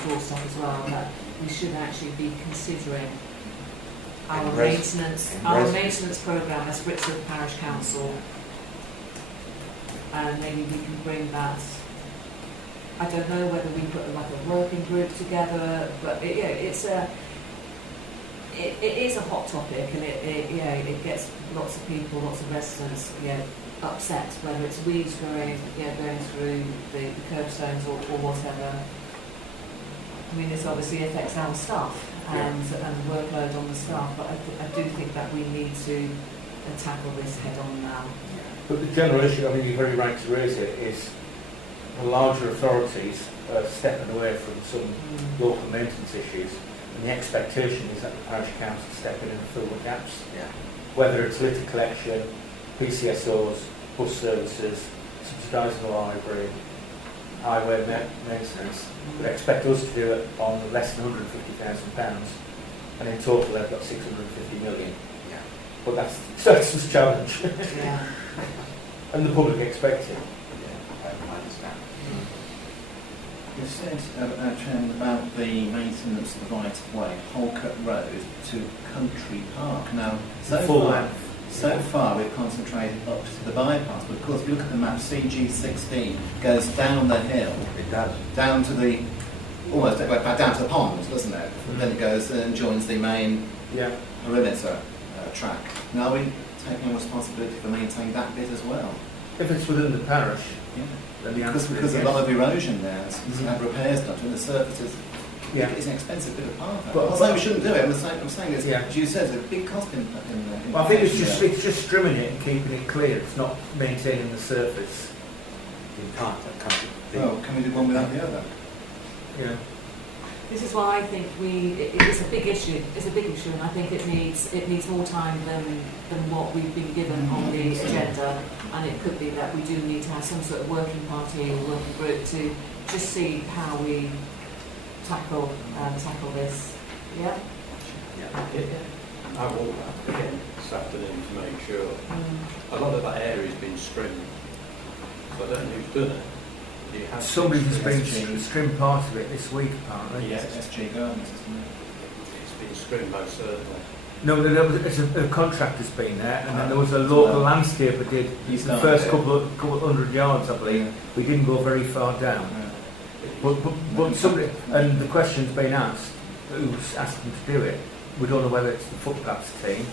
doorstep as well, that we should actually be considering our Embrace- maintenance programme as Brixworth Parish Council, and maybe we can bring that. I don't know whether we put like a working group together, but it is a hot topic, and it gets lots of people, lots of residents, upset, whether it's weeds growing, going through the curbstones or whatever. I mean, this obviously affects our staff and workload on the staff, but I do think that we need to tackle this head on now. But the general issue, I mean, you're very right to raise it, is the larger authorities are stepping away from some local maintenance issues, and the expectation is that the parish council step in and fill the gaps. Yeah. Whether it's litter collection, PCSOs, bus services, subsidising the library, highway maintenance, would expect us to do it on less than £150,000, and in total they've got 650 million. Yeah. But that's a challenge. Yeah. And the public expect it. Yeah, I understand. You said, Chairman, about the maintenance of the right-of-way, Holcote Road to Country Park. Now, so far we've concentrated up to the bypass, but of course if you look at the map, CG16 goes down the hill. It does. Down to the, almost down to the ponds, doesn't it? And then it goes and joins the main perimeter track. Now are we taking on responsibility for maintaining that bit as well? If it's within the parish, Yeah. then the answer Because is a yes. lot of erosion there, and have repairs done to the surfaces. Yeah. It's an expensive bit of path. But- I'm not saying we shouldn't do it. I'm saying it's, Yeah. as you said, it's a big cost in Well, I think it's just trimming it and keeping it clear. It's not maintaining the surface. You can't come to the Well, can we do one without the other? Yeah. This is why I think it's a big issue. It's a big issue, and I think it needs more time than what we've been given on the agenda. And it could be that we do need to have some sort of working party or working group to just see how we tackle this. Yeah. I walked that again this afternoon to make sure. A lot of that area has been trimmed, so I don't know who's done it. Do you have Somebody's to- been trimmed part of it this week, apparently. Yes. SG Gardens, isn't it? It's been trimmed most certainly. No, a contractor's been there, and then there was a local landscaper did He's the done first it. couple of hundred yards, I believe. We didn't go very far down. But somebody, and the question's been asked, who's asked them to do it? We don't know whether it's the footpaths team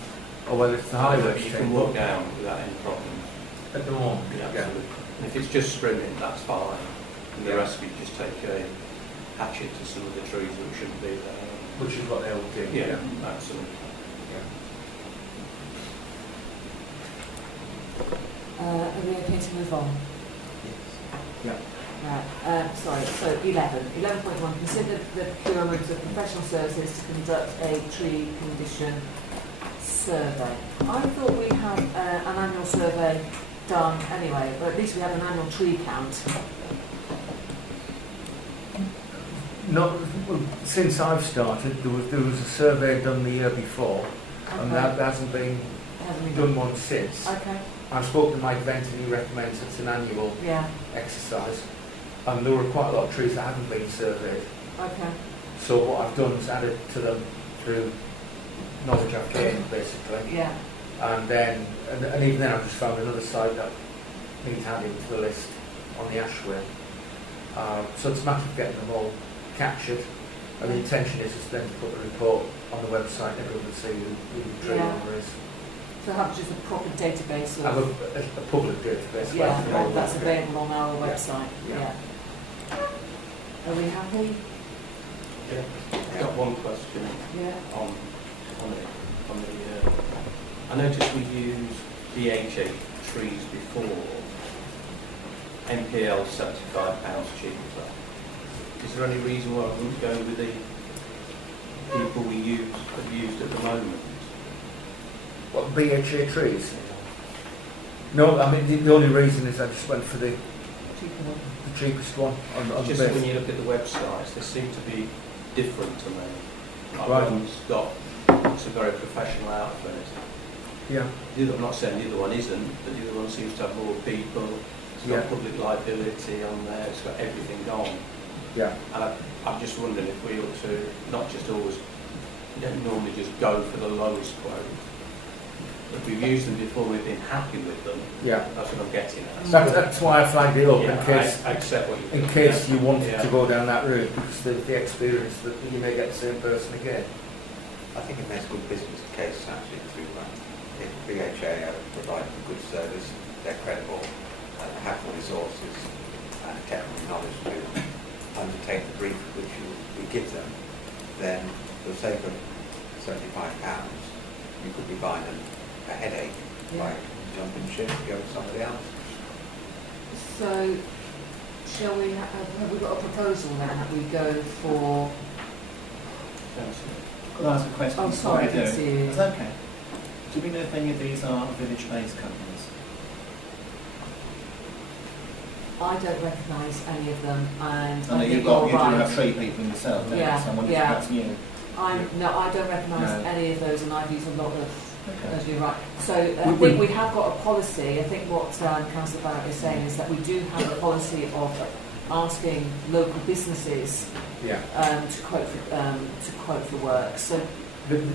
or whether it's the highways You team. can walk down without any problems. At the moment, Yeah, yeah. absolutely. And if it's just trimming, that's fine. And the Yeah. rest of you just take a hatchet to some of the trees that shouldn't be there. Which is what they all do. Yeah, absolutely. Are we okay to move on? Yeah. Right. Sorry. So 11.1. Consider the procurement of professional services to conduct a tree condition survey. I thought we had an annual survey done anyway, or at least we have an annual tree count. Not since I've started. There was a survey done the year before, and that hasn't been done one since. Okay. I've spoken to Mike Vent, and he recommends it's an annual Yeah. exercise. And there were quite a lot of trees that hadn't been surveyed. Okay. So what I've done is added to them through knowledge I've gained, basically. Yeah. And then, and even then, I've just found another site that needs adding to the list on the Ashway. So it's a matter of getting them all captured. And the intention is just then to put a report on the website, everyone can see who the tree Yeah. owner is. So have just a proper database of. Have a public database. Yeah, that's available on our Yeah. website. Yeah. Yeah. Are we happy? Yeah. I've got one question Yeah. on it. I noticed we used DHA trees before. NPL £75 cheaper. Is there any reason why we wouldn't go with the people we have used at the moment? What, BHA trees? No, I mean, the only reason is I just went for the cheapest one on the Just best. when you look at the websites, they seem to be different to me. Like Right. one's got, it's a very professional outfit. Yeah. I'm not saying the other one isn't, but the other one seems to have more people. It's got Yeah. public liability on there. It's got everything on. Yeah. And I'm just wondering if we ought to not just always You don't normally just go for the lowest quote. If we've used them before, we've been happy with them. Yeah. That's what I'm getting at. That's why I flagged it up Yeah, in case I accept what you're in doing. case you wanted Yeah. to go down that route, because the experience that you may get the same person again. I think it makes good business case actually to if BHA provide a good service, they're credible, have the resources and technical knowledge to undertake the brief which we give them, then for the sake of £75, you could be buying them a headache by jumping ship and go with somebody else. So, shall we have we got a proposal then that we go for? Could I ask a question? Oh, sorry, I didn't see you. Is that okay? Do we know if any of these are village-based companies? I don't recognise any of them, and I know think you do right. have 3 people in yourself, don't Yeah, you? Someone yeah. that's new. No, I don't recognise No. any of those, and I've used a lot of. Okay. As you're right. So I think we have got a policy. I think what Councillor Barrett is saying is that we do have a policy of asking local businesses to quote for work. So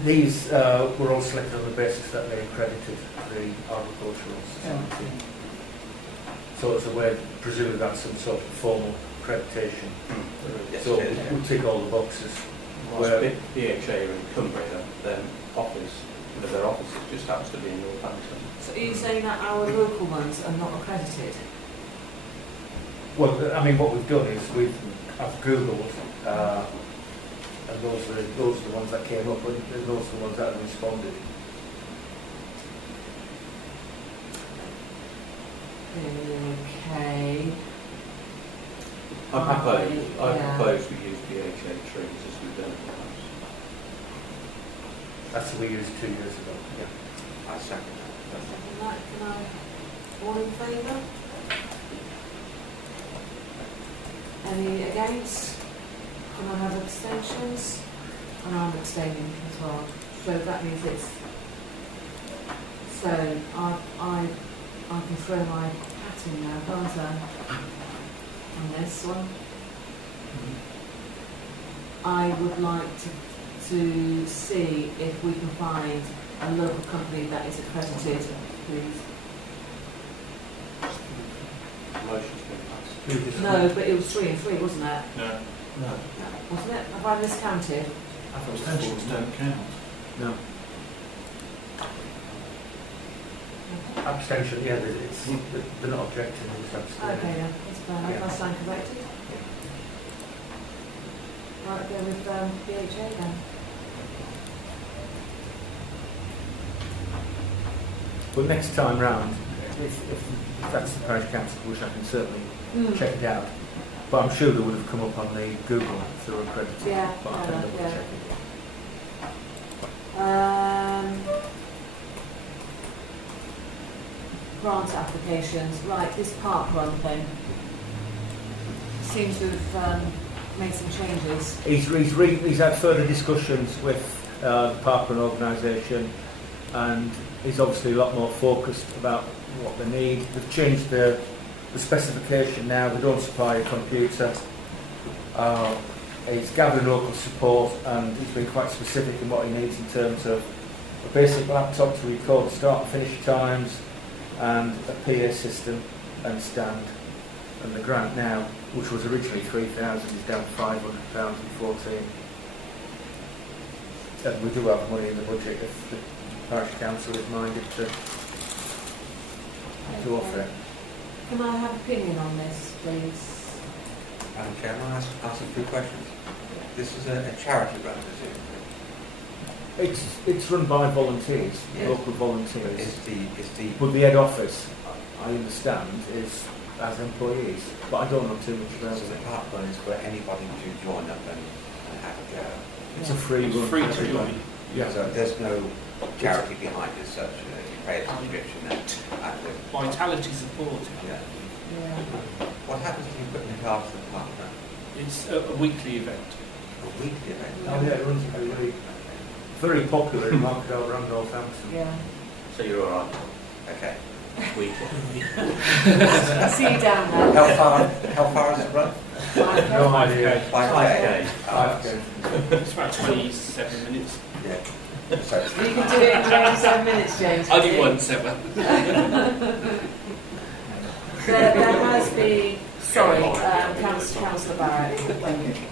These were all selected on the basis that they accredited the Agricultural Society. So it's a way, presumably that's some sort of formal accreditation. Yes, So it is. we tick all the boxes. Whilst BHA are in Cumbria, then their office just happens to be in Northampton. So are you saying that our local ones are not accredited? Well, I mean, what we've done is I've Googled, and those are the ones that came up, and those are the ones that have responded. Okay. I Yeah. propose we use BHA trees as we've done in the past. That's what we used 2 years ago. Yeah. I second that. Can I, all in favour? Any against? Can I have abstentions? And I'm abstaining as well. So that means it's. So I can throw my hat in now, can't I? On this one. I would like to see if we can find a local company that is accredited, please. Motion's been passed. No, but it was 3 and 3, wasn't it? No. No. Wasn't it? Have I miscounted? Abstentions don't count. No. Abstention, yeah, they're not objecting, they're just abstaining. Okay then, that's fine. Yeah. I stand corrected. Right, go with BHA then. But next time round, if that's the parish council wish, I can certainly check it out. But I'm sure they would have come up on the Google through accredited. Yeah, but I can double yeah. check it. Grant applications. Right, this park run thing seems to have made some changes. He's had further discussions with the Parkrun organisation, and he's obviously a lot more focused about what they need. They've changed the specification now. They don't supply a computer. He's gathered local support, and he's been quite specific in what he needs in terms of a basic laptop to record start and finish times, and a PA system and stand. And the grant now, which was originally 3,000, is down to 500,014. And we do have money in the budget if the parish council is minded to offer it. Can I have opinion on this, please? Madam Chairman, I ask a few questions. This is a charity run, is it? It's run by volunteers, Yes. local volunteers. Is the But the head office, I understand, is as employees. But I don't know too much about so the it. park run is for anybody to join up and have a go. It's a free It's run. free for to everybody. join. Yeah. So there's no charity behind it, such you pay a subscription and Vitality support. yeah. Yeah. What happens if you put in the car for the park run? It's a weekly event. A weekly event? Oh yeah, it runs every week. Very popular in Markdale around Northampton. Yeah. So you're all right. Okay. Weekly. I see you down there. How far is it run? No idea. 5K. 5K. It's about 27 minutes. Yeah. So it's You can do it in 27 minutes, James. I did one, seven. There has been, sorry, Councillor Barrett. Thank you.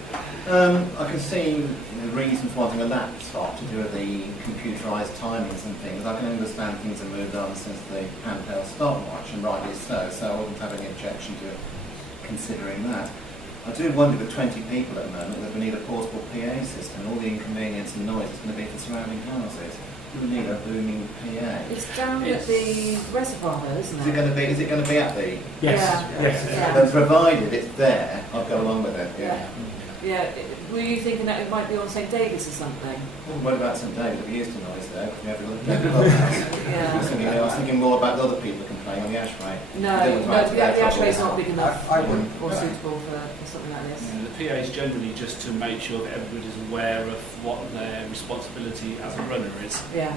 I can see the reason for wanting a laptop to do with the computerised timings and things. I can understand things have moved on since the handheld stopwatch, and rightly so, so I wouldn't have any objection to considering that. I do wonder, with 20 people at the moment, that we need a portable PA system. All the inconvenience and noise is going to be for surrounding houses. We need a booming PA. It's down at the reservoir, isn't it? Is it going to be at the? Yes, Yeah. yes. Yeah. But provided it's there, I'll go along with it. Yeah. Yeah. Were you thinking that it might be on St David's or something? Well, what about St David? We used to noise there. We have a look at the clubhouse. Yeah. I was thinking more about the other people complaining on the ashway. No, the ashway's not big enough I wouldn't. or suitable for something like this. The PA is generally just to make sure that everybody's aware of what their responsibility as a runner is. Yeah.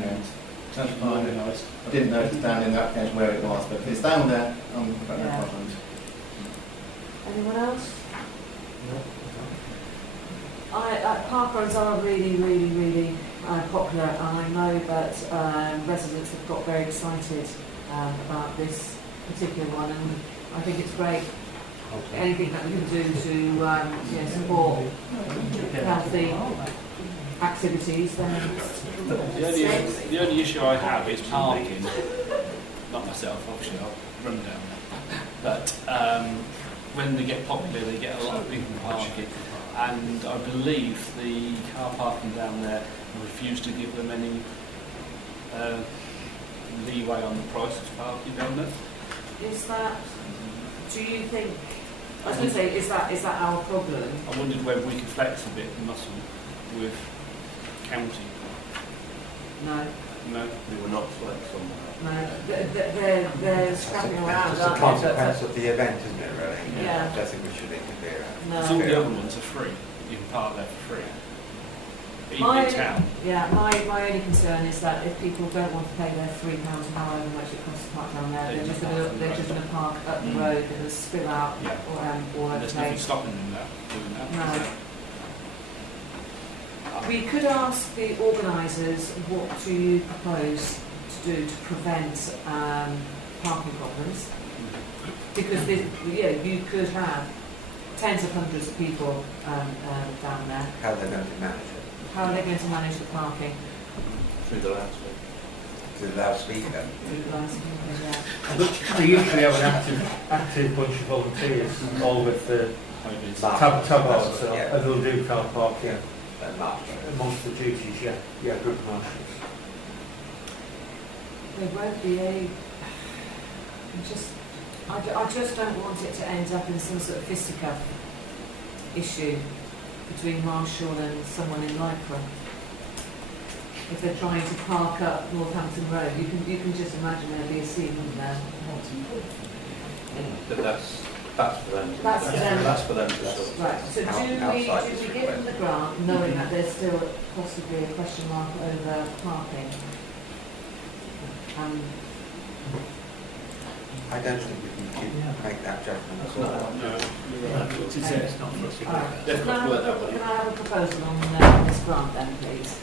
Yeah. That's fine. I didn't notice down in that case where it was, but if it's down there, I've got no Yeah. problems. Anyone else? Park runs are really popular, and I know that residents have got very excited about this particular one, and I think it's great. Anything that we can do to support healthy activities, then The only issue I have is parking. Not myself, obviously, I'll run down there. But when they get popular, they get a lot of people parking. And I believe the car parking down there refused to give them any leeway on the price of parking down there. is that? Do you think? I was going to say, is that our problem? I wondered whether we could flex a bit the muscle with county. No, No. We were not flex on that. no, they're scrapping around, It's a aren't they? consequence of the event, isn't it, really? Yeah. I don't think we should interfere. So all No. the other ones are free. You can park there for free. Even My- in town. Yeah, my only concern is that if people don't want to pay their £3 however much it costs to park down there, they're just going to park up the road and spill out Yeah. all over the There's nothing place. stopping them doing that. No. We could ask the organisers, what do you propose to do to prevent parking problems? Because you could have tens of hundreds of people down there. How they're going to manage it. How are they going to manage the parking? Through the loudspeaker. Through the loudspeaker. Yeah. We usually have an active bunch of volunteers, all with the tabards, Yeah. and they'll do car parking March. amongst the duties, group marshals. There won't be I just don't want it to end up in some sort of fisticuff issue between Marshall and someone in Lycra. If they're trying to park up Northampton Road, you can just imagine there'll be a scene, wouldn't there? But that's for them. That's for them. That's for them to sort. Right, so do we give them the grant knowing that there's still possibly a question mark over parking? I don't think we can make that judgment at all. No, you're right. It's not for us to do. Alright. They've got to work that way. Can I have a proposal on this grant then, please?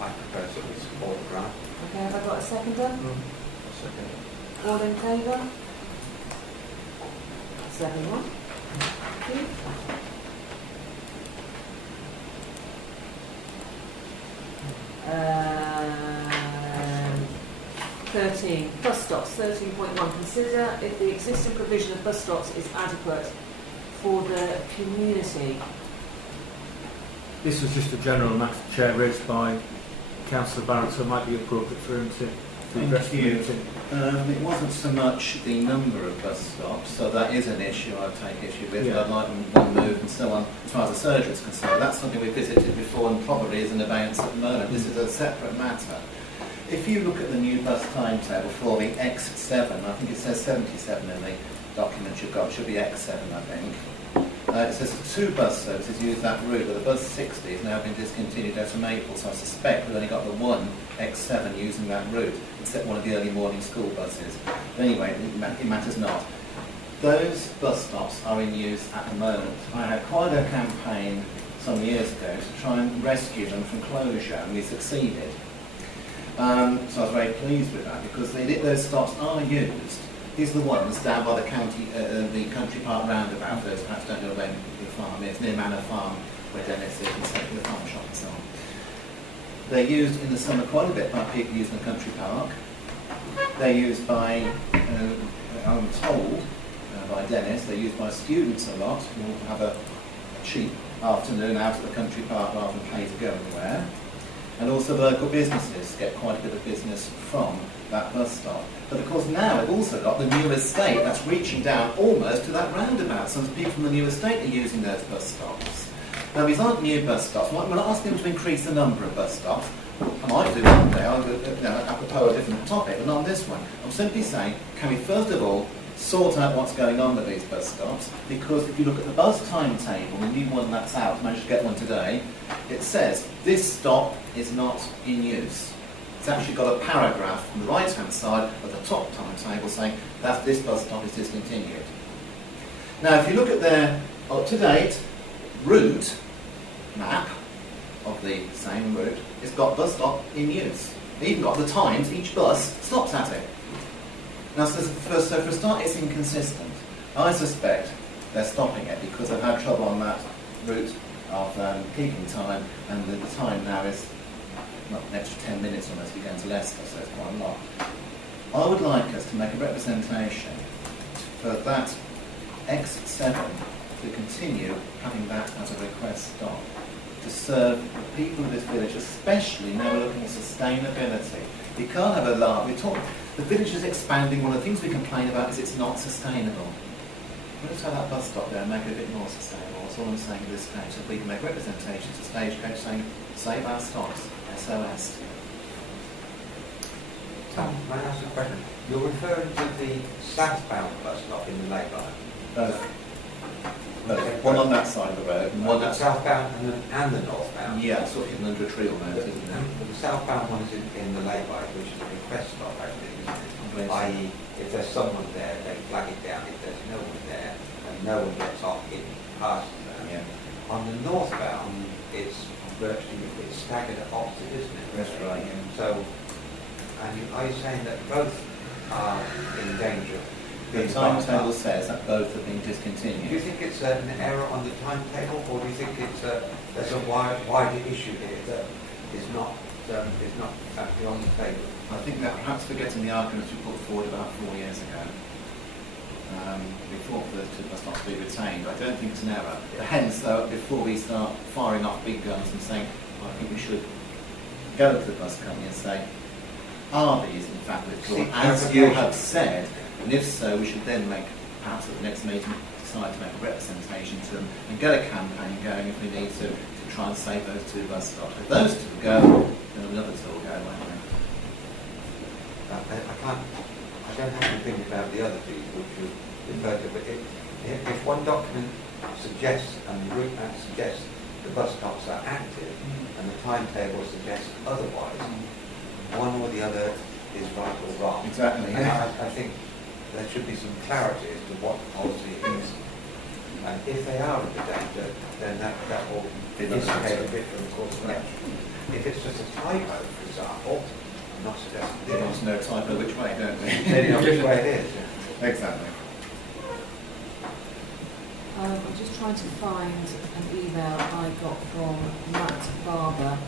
I propose that we support the grant. Okay, have I got a seconder? All in favour? 7-1. Thank you. Um, 13, bus stops, 13.1. Consider if the existing provision of bus stops is adequate for the community. This was just a general matter, Chair, raised by Councillor Barrett, so it might be appropriate for him to address the meeting. It wasn't so much the number of bus stops, so that is an issue I take issue with. Yeah. I'd like them moved and so on. As far as the surgery is concerned, that's something we visited before and probably is in abeyance at the moment. This is a separate matter. If you look at the new bus timetable for the X7, I think it says 77 in the document you've got, it should be X7 I think. It says 2 bus services use that route, but the bus 60 has now been discontinued out from April, so I suspect we've only got the 1 X7 using that route, except one of the early morning school buses. But anyway, it matters not. Those bus stops are in use at the moment. I had quite a campaign some years ago to try and rescue them from closure, and we succeeded. So I was very pleased with that because those stops are used. These are the ones down by the country park roundabout. Those perhaps don't know where the farm is, near Manor Farm, where Dennis is, and the farm shop and so on. They're used in the summer quite a bit by people using the country park. They're used by, I'm told, by Dennis, they're used by students a lot who have a cheap afternoon out at the country park rather than pay to go anywhere. And also local businesses get quite a bit of business from that bus stop. But of course now we've also got the new estate that's reaching down almost to that roundabout. Some people from the new estate are using those bus stops. Now these aren't new bus stops. We're not asking them to increase the number of bus stops. I might do one day, apropos a different topic, but not on this one. I'm simply saying, can we first of all sort out what's going on with these bus stops? Because if you look at the bus timetable, the new one that's out, I managed to get one today, it says this stop is not in use. It's actually got a paragraph on the right-hand side of the top timetable saying that this bus stop is discontinued. Now, if you look at their up-to-date route map of the same route, it's got bus stop in use. They've even got the times each bus stops at it. Now, so for a start, it's inconsistent. I suspect they're stopping it because they've had trouble on that route of peaking time, and the time now is not an extra 10 minutes almost, we're going to Leicester, so it's quite a lot. I would like us to make a representation for that X7 to continue having that as a request stop, to serve the people of this village, especially now we're looking at sustainability. You can't have a laugh. The village is expanding. One of the things we complain about is it's not sustainable. Let's have that bus stop there and make it a bit more sustainable. That's all I'm saying at this stage. So we can make representations to Stagecoach saying, save our stops, SOS. Tom, may I ask a question? You're referring to the southbound bus stop in the lake line? Both. One on that side of the road and one the southbound and the northbound? Yeah, sort of under a tree almost, isn't it? The southbound one is in the lake line, which is a request stop, actually, isn't it? I.e., if there's someone there, they flag it down. If there's no one there, and no one gets off in past them. Yeah. On the northbound, it's staggered opposite, isn't it? That's right, yeah. So, are you saying that both are in danger? The timetable says that both have been discontinued. Do you think it's an error on the timetable, or do you think there's a wider issue here that is not actually on the table? I think that perhaps forgetting the arguments we put forward about 4 years ago, before those two bus stops be retained, I don't think it's an error. Hence, though, before we start firing off big guns and saying, well, I think we should go to the bus company and say, are these in fact withdrawn, as you have said? And if so, we should then make, perhaps at the next meeting, decide to make a representation to them and get a campaign going if we need to try and save those two bus stops. If those two go, then another two will go, won't they? I don't have anything about the other two which you referred to, but if one document suggests and the route map suggests the bus stops are active and the timetable suggests otherwise, one or the other is right or wrong. Exactly. And I think there should be some clarity as to what the policy is. And if they are under danger, then that will indicate a bit from the course of action. If it's just a typo, for example, I'm not suggesting They want to know typo which way, don't they? They know which way it is. Exactly. I'm just trying to find an email I got from Matt Barber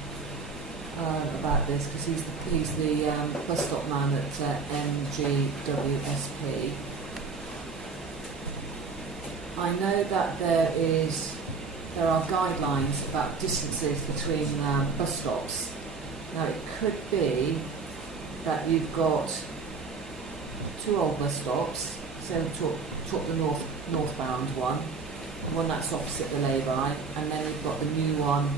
about this, because he's the bus stop man at MGWSP. I know that there are guidelines about distances between bus stops. Now it could be that you've got two old bus stops, so talk the northbound one that's opposite the lay-by, and then you've got the new one.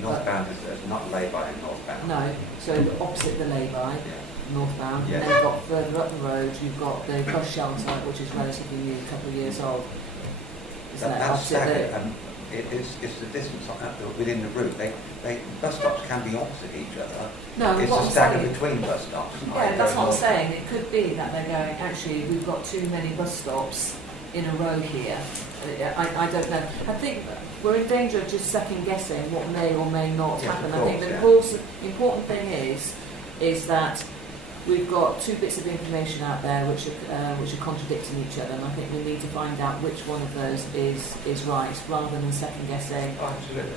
Northbound is not lay-by in northbound. No, so opposite the lay-by, northbound, Yeah. and then you've got further up the road, you've got the bus shelter, which is relatively new, a couple of years old. That's staggered, and it's the distance within the route. Bus stops can be opposite each other. No, it's what a I'm stagger saying, between bus stops. yeah, that's what I'm saying. It could be that they're going, actually, we've got too many bus stops in a row here. I don't know. I think we're in danger of just second guessing what may or may not Yes, happen. of I think course, the important thing is that we've got two bits of information out there which are contradicting each other, and I think we need to find out which one of those is right, rather than second guessing. Oh, absolutely.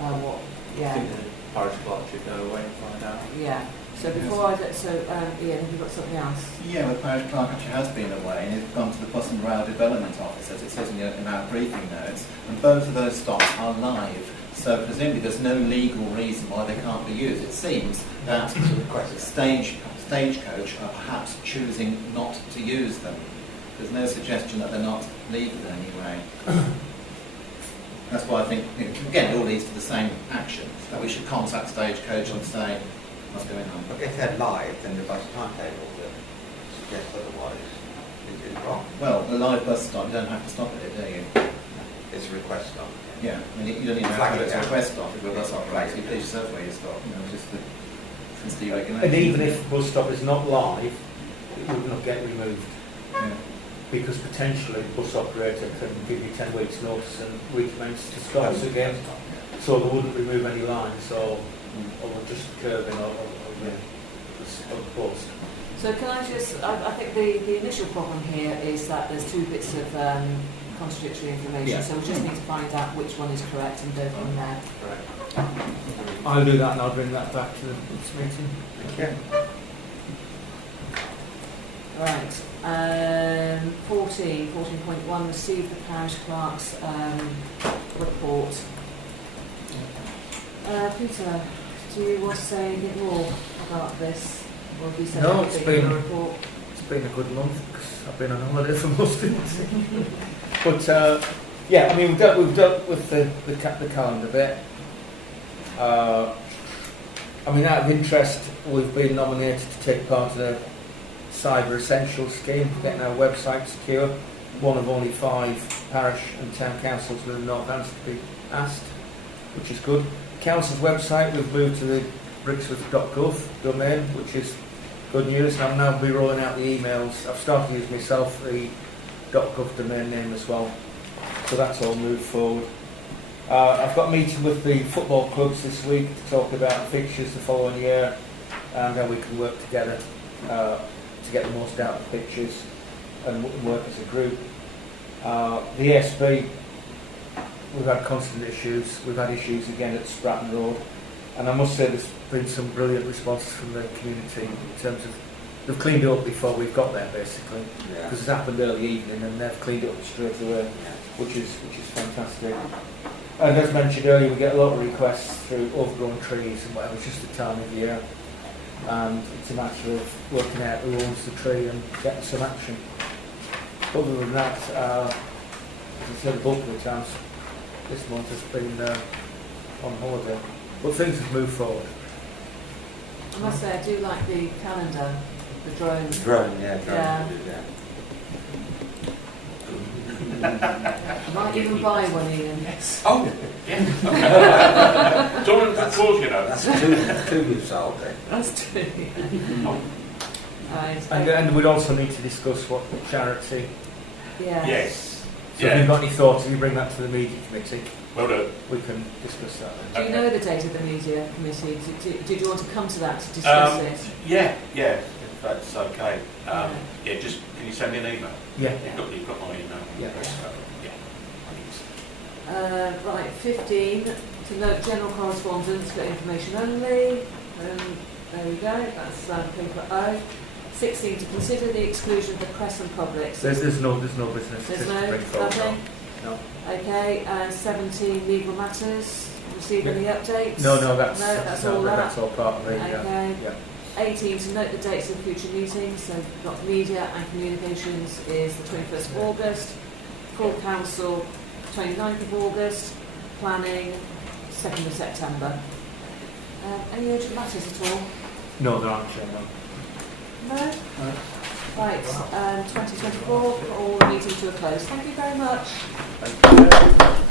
What? I Yeah. think the parish clerk should go away and find out. Yeah. So before Ian, have you got something else? Yeah, the parish clerk actually has been away and he's gone to the Bus and Rail Development Office, as it says in our briefing notes, and both of those stops are live. So presumably there's no legal reason why they can't be used. It seems that Stagecoach are perhaps choosing not to use them. There's no suggestion that they're not legal in any way. That's why I think, again, it all leads to the same action, that we should contact Stagecoach and say, what's going on? But if they're live, then the bus timetable that suggests otherwise is wrong. Well, the live bus stop, you don't have to stop at it, do you? It's a request stop. Yeah, I mean, you don't even have to go to a request stop if you're a bus operator. You please yourself where you stop, just since the regulation. And even if the bus stop is not live, it would not get removed. Yeah. Because potentially the bus operator can give you 10 weeks notice and recommence to stop again. So they wouldn't remove any lines or just curving or the post. So can I just, I think the initial problem here is that there's two bits of contradictory information, Yeah. so we just need to find out which one is correct and go from there. I'll do that and I'll bring that back to the next meeting. Thank you. Right, 14.1, receive the parish clerk's report. Peter, do you want to say anything more about this? Or have you said No, everything in the report? It's been a good month because I've been on holiday for most of it. But yeah, I mean we've dealt with the calendar bit. I mean, out of interest, we've been nominated to take part in a Cyber Essentials scheme for getting our website secure. One of only 5 parish and town councils within North Hampshire to be asked, which is good. Council's website, we've moved to the brixworth.gov domain, which is good news, and I'll now be rolling out the emails. I've started using myself the .gov domain name as well, so that's all moved forward. I've got a meeting with the football clubs this week to talk about fixtures the following year and how we can work together to get the most out of the fixtures and work as a group. The ASB, we've had constant issues. We've had issues again at Stratton Road, and I must say there's been some brilliant responses from the community in terms of they've cleaned it up before we've got there, basically, because it happened early evening and they've cleaned it up straight away, which is fantastic. And as mentioned earlier, we get a lot of requests through overgrown trees and whatever. It's just the time of year, and it's a matter of working out who owns the tree and getting some action. Other than that, as I said, the bulk of the times this month has been on holiday, but things have moved forward. I must say, I do like the calendar, the drone. Drone. I might even buy one, Ian. Yes. Oh, yeah. Don't propose, you know. That's two you've solved it. That's true. Right. And we'd also need to discuss what charity. Yeah. Yes. So if you've got any thoughts, if you bring that to the media committee, Well done. we can discuss that. Do you know the date of the media committee? Did you want to come to that to discuss it? Yeah, if that's okay. Yeah, just can you send me an email? Yeah. You've got my email. Yeah. Yeah. Right, 15, to note general correspondence for information only. There we go, that's paper O. 16, to consider the exclusion of the press and public. There's no business. There's to no, bring forward. nothing? No. Okay, 17, legal matters. Received any updates? No, that's all that. That's all part of it. Okay. Yeah. 18, to note the dates of future meetings. So we've got media and communications is the 21st of August. Full council, 29th of August. Planning, 2nd of September. Any urgent matters at all? No, there aren't, Chairman. No? Right, 2024, all meeting to a close. Thank you very much. Thank you.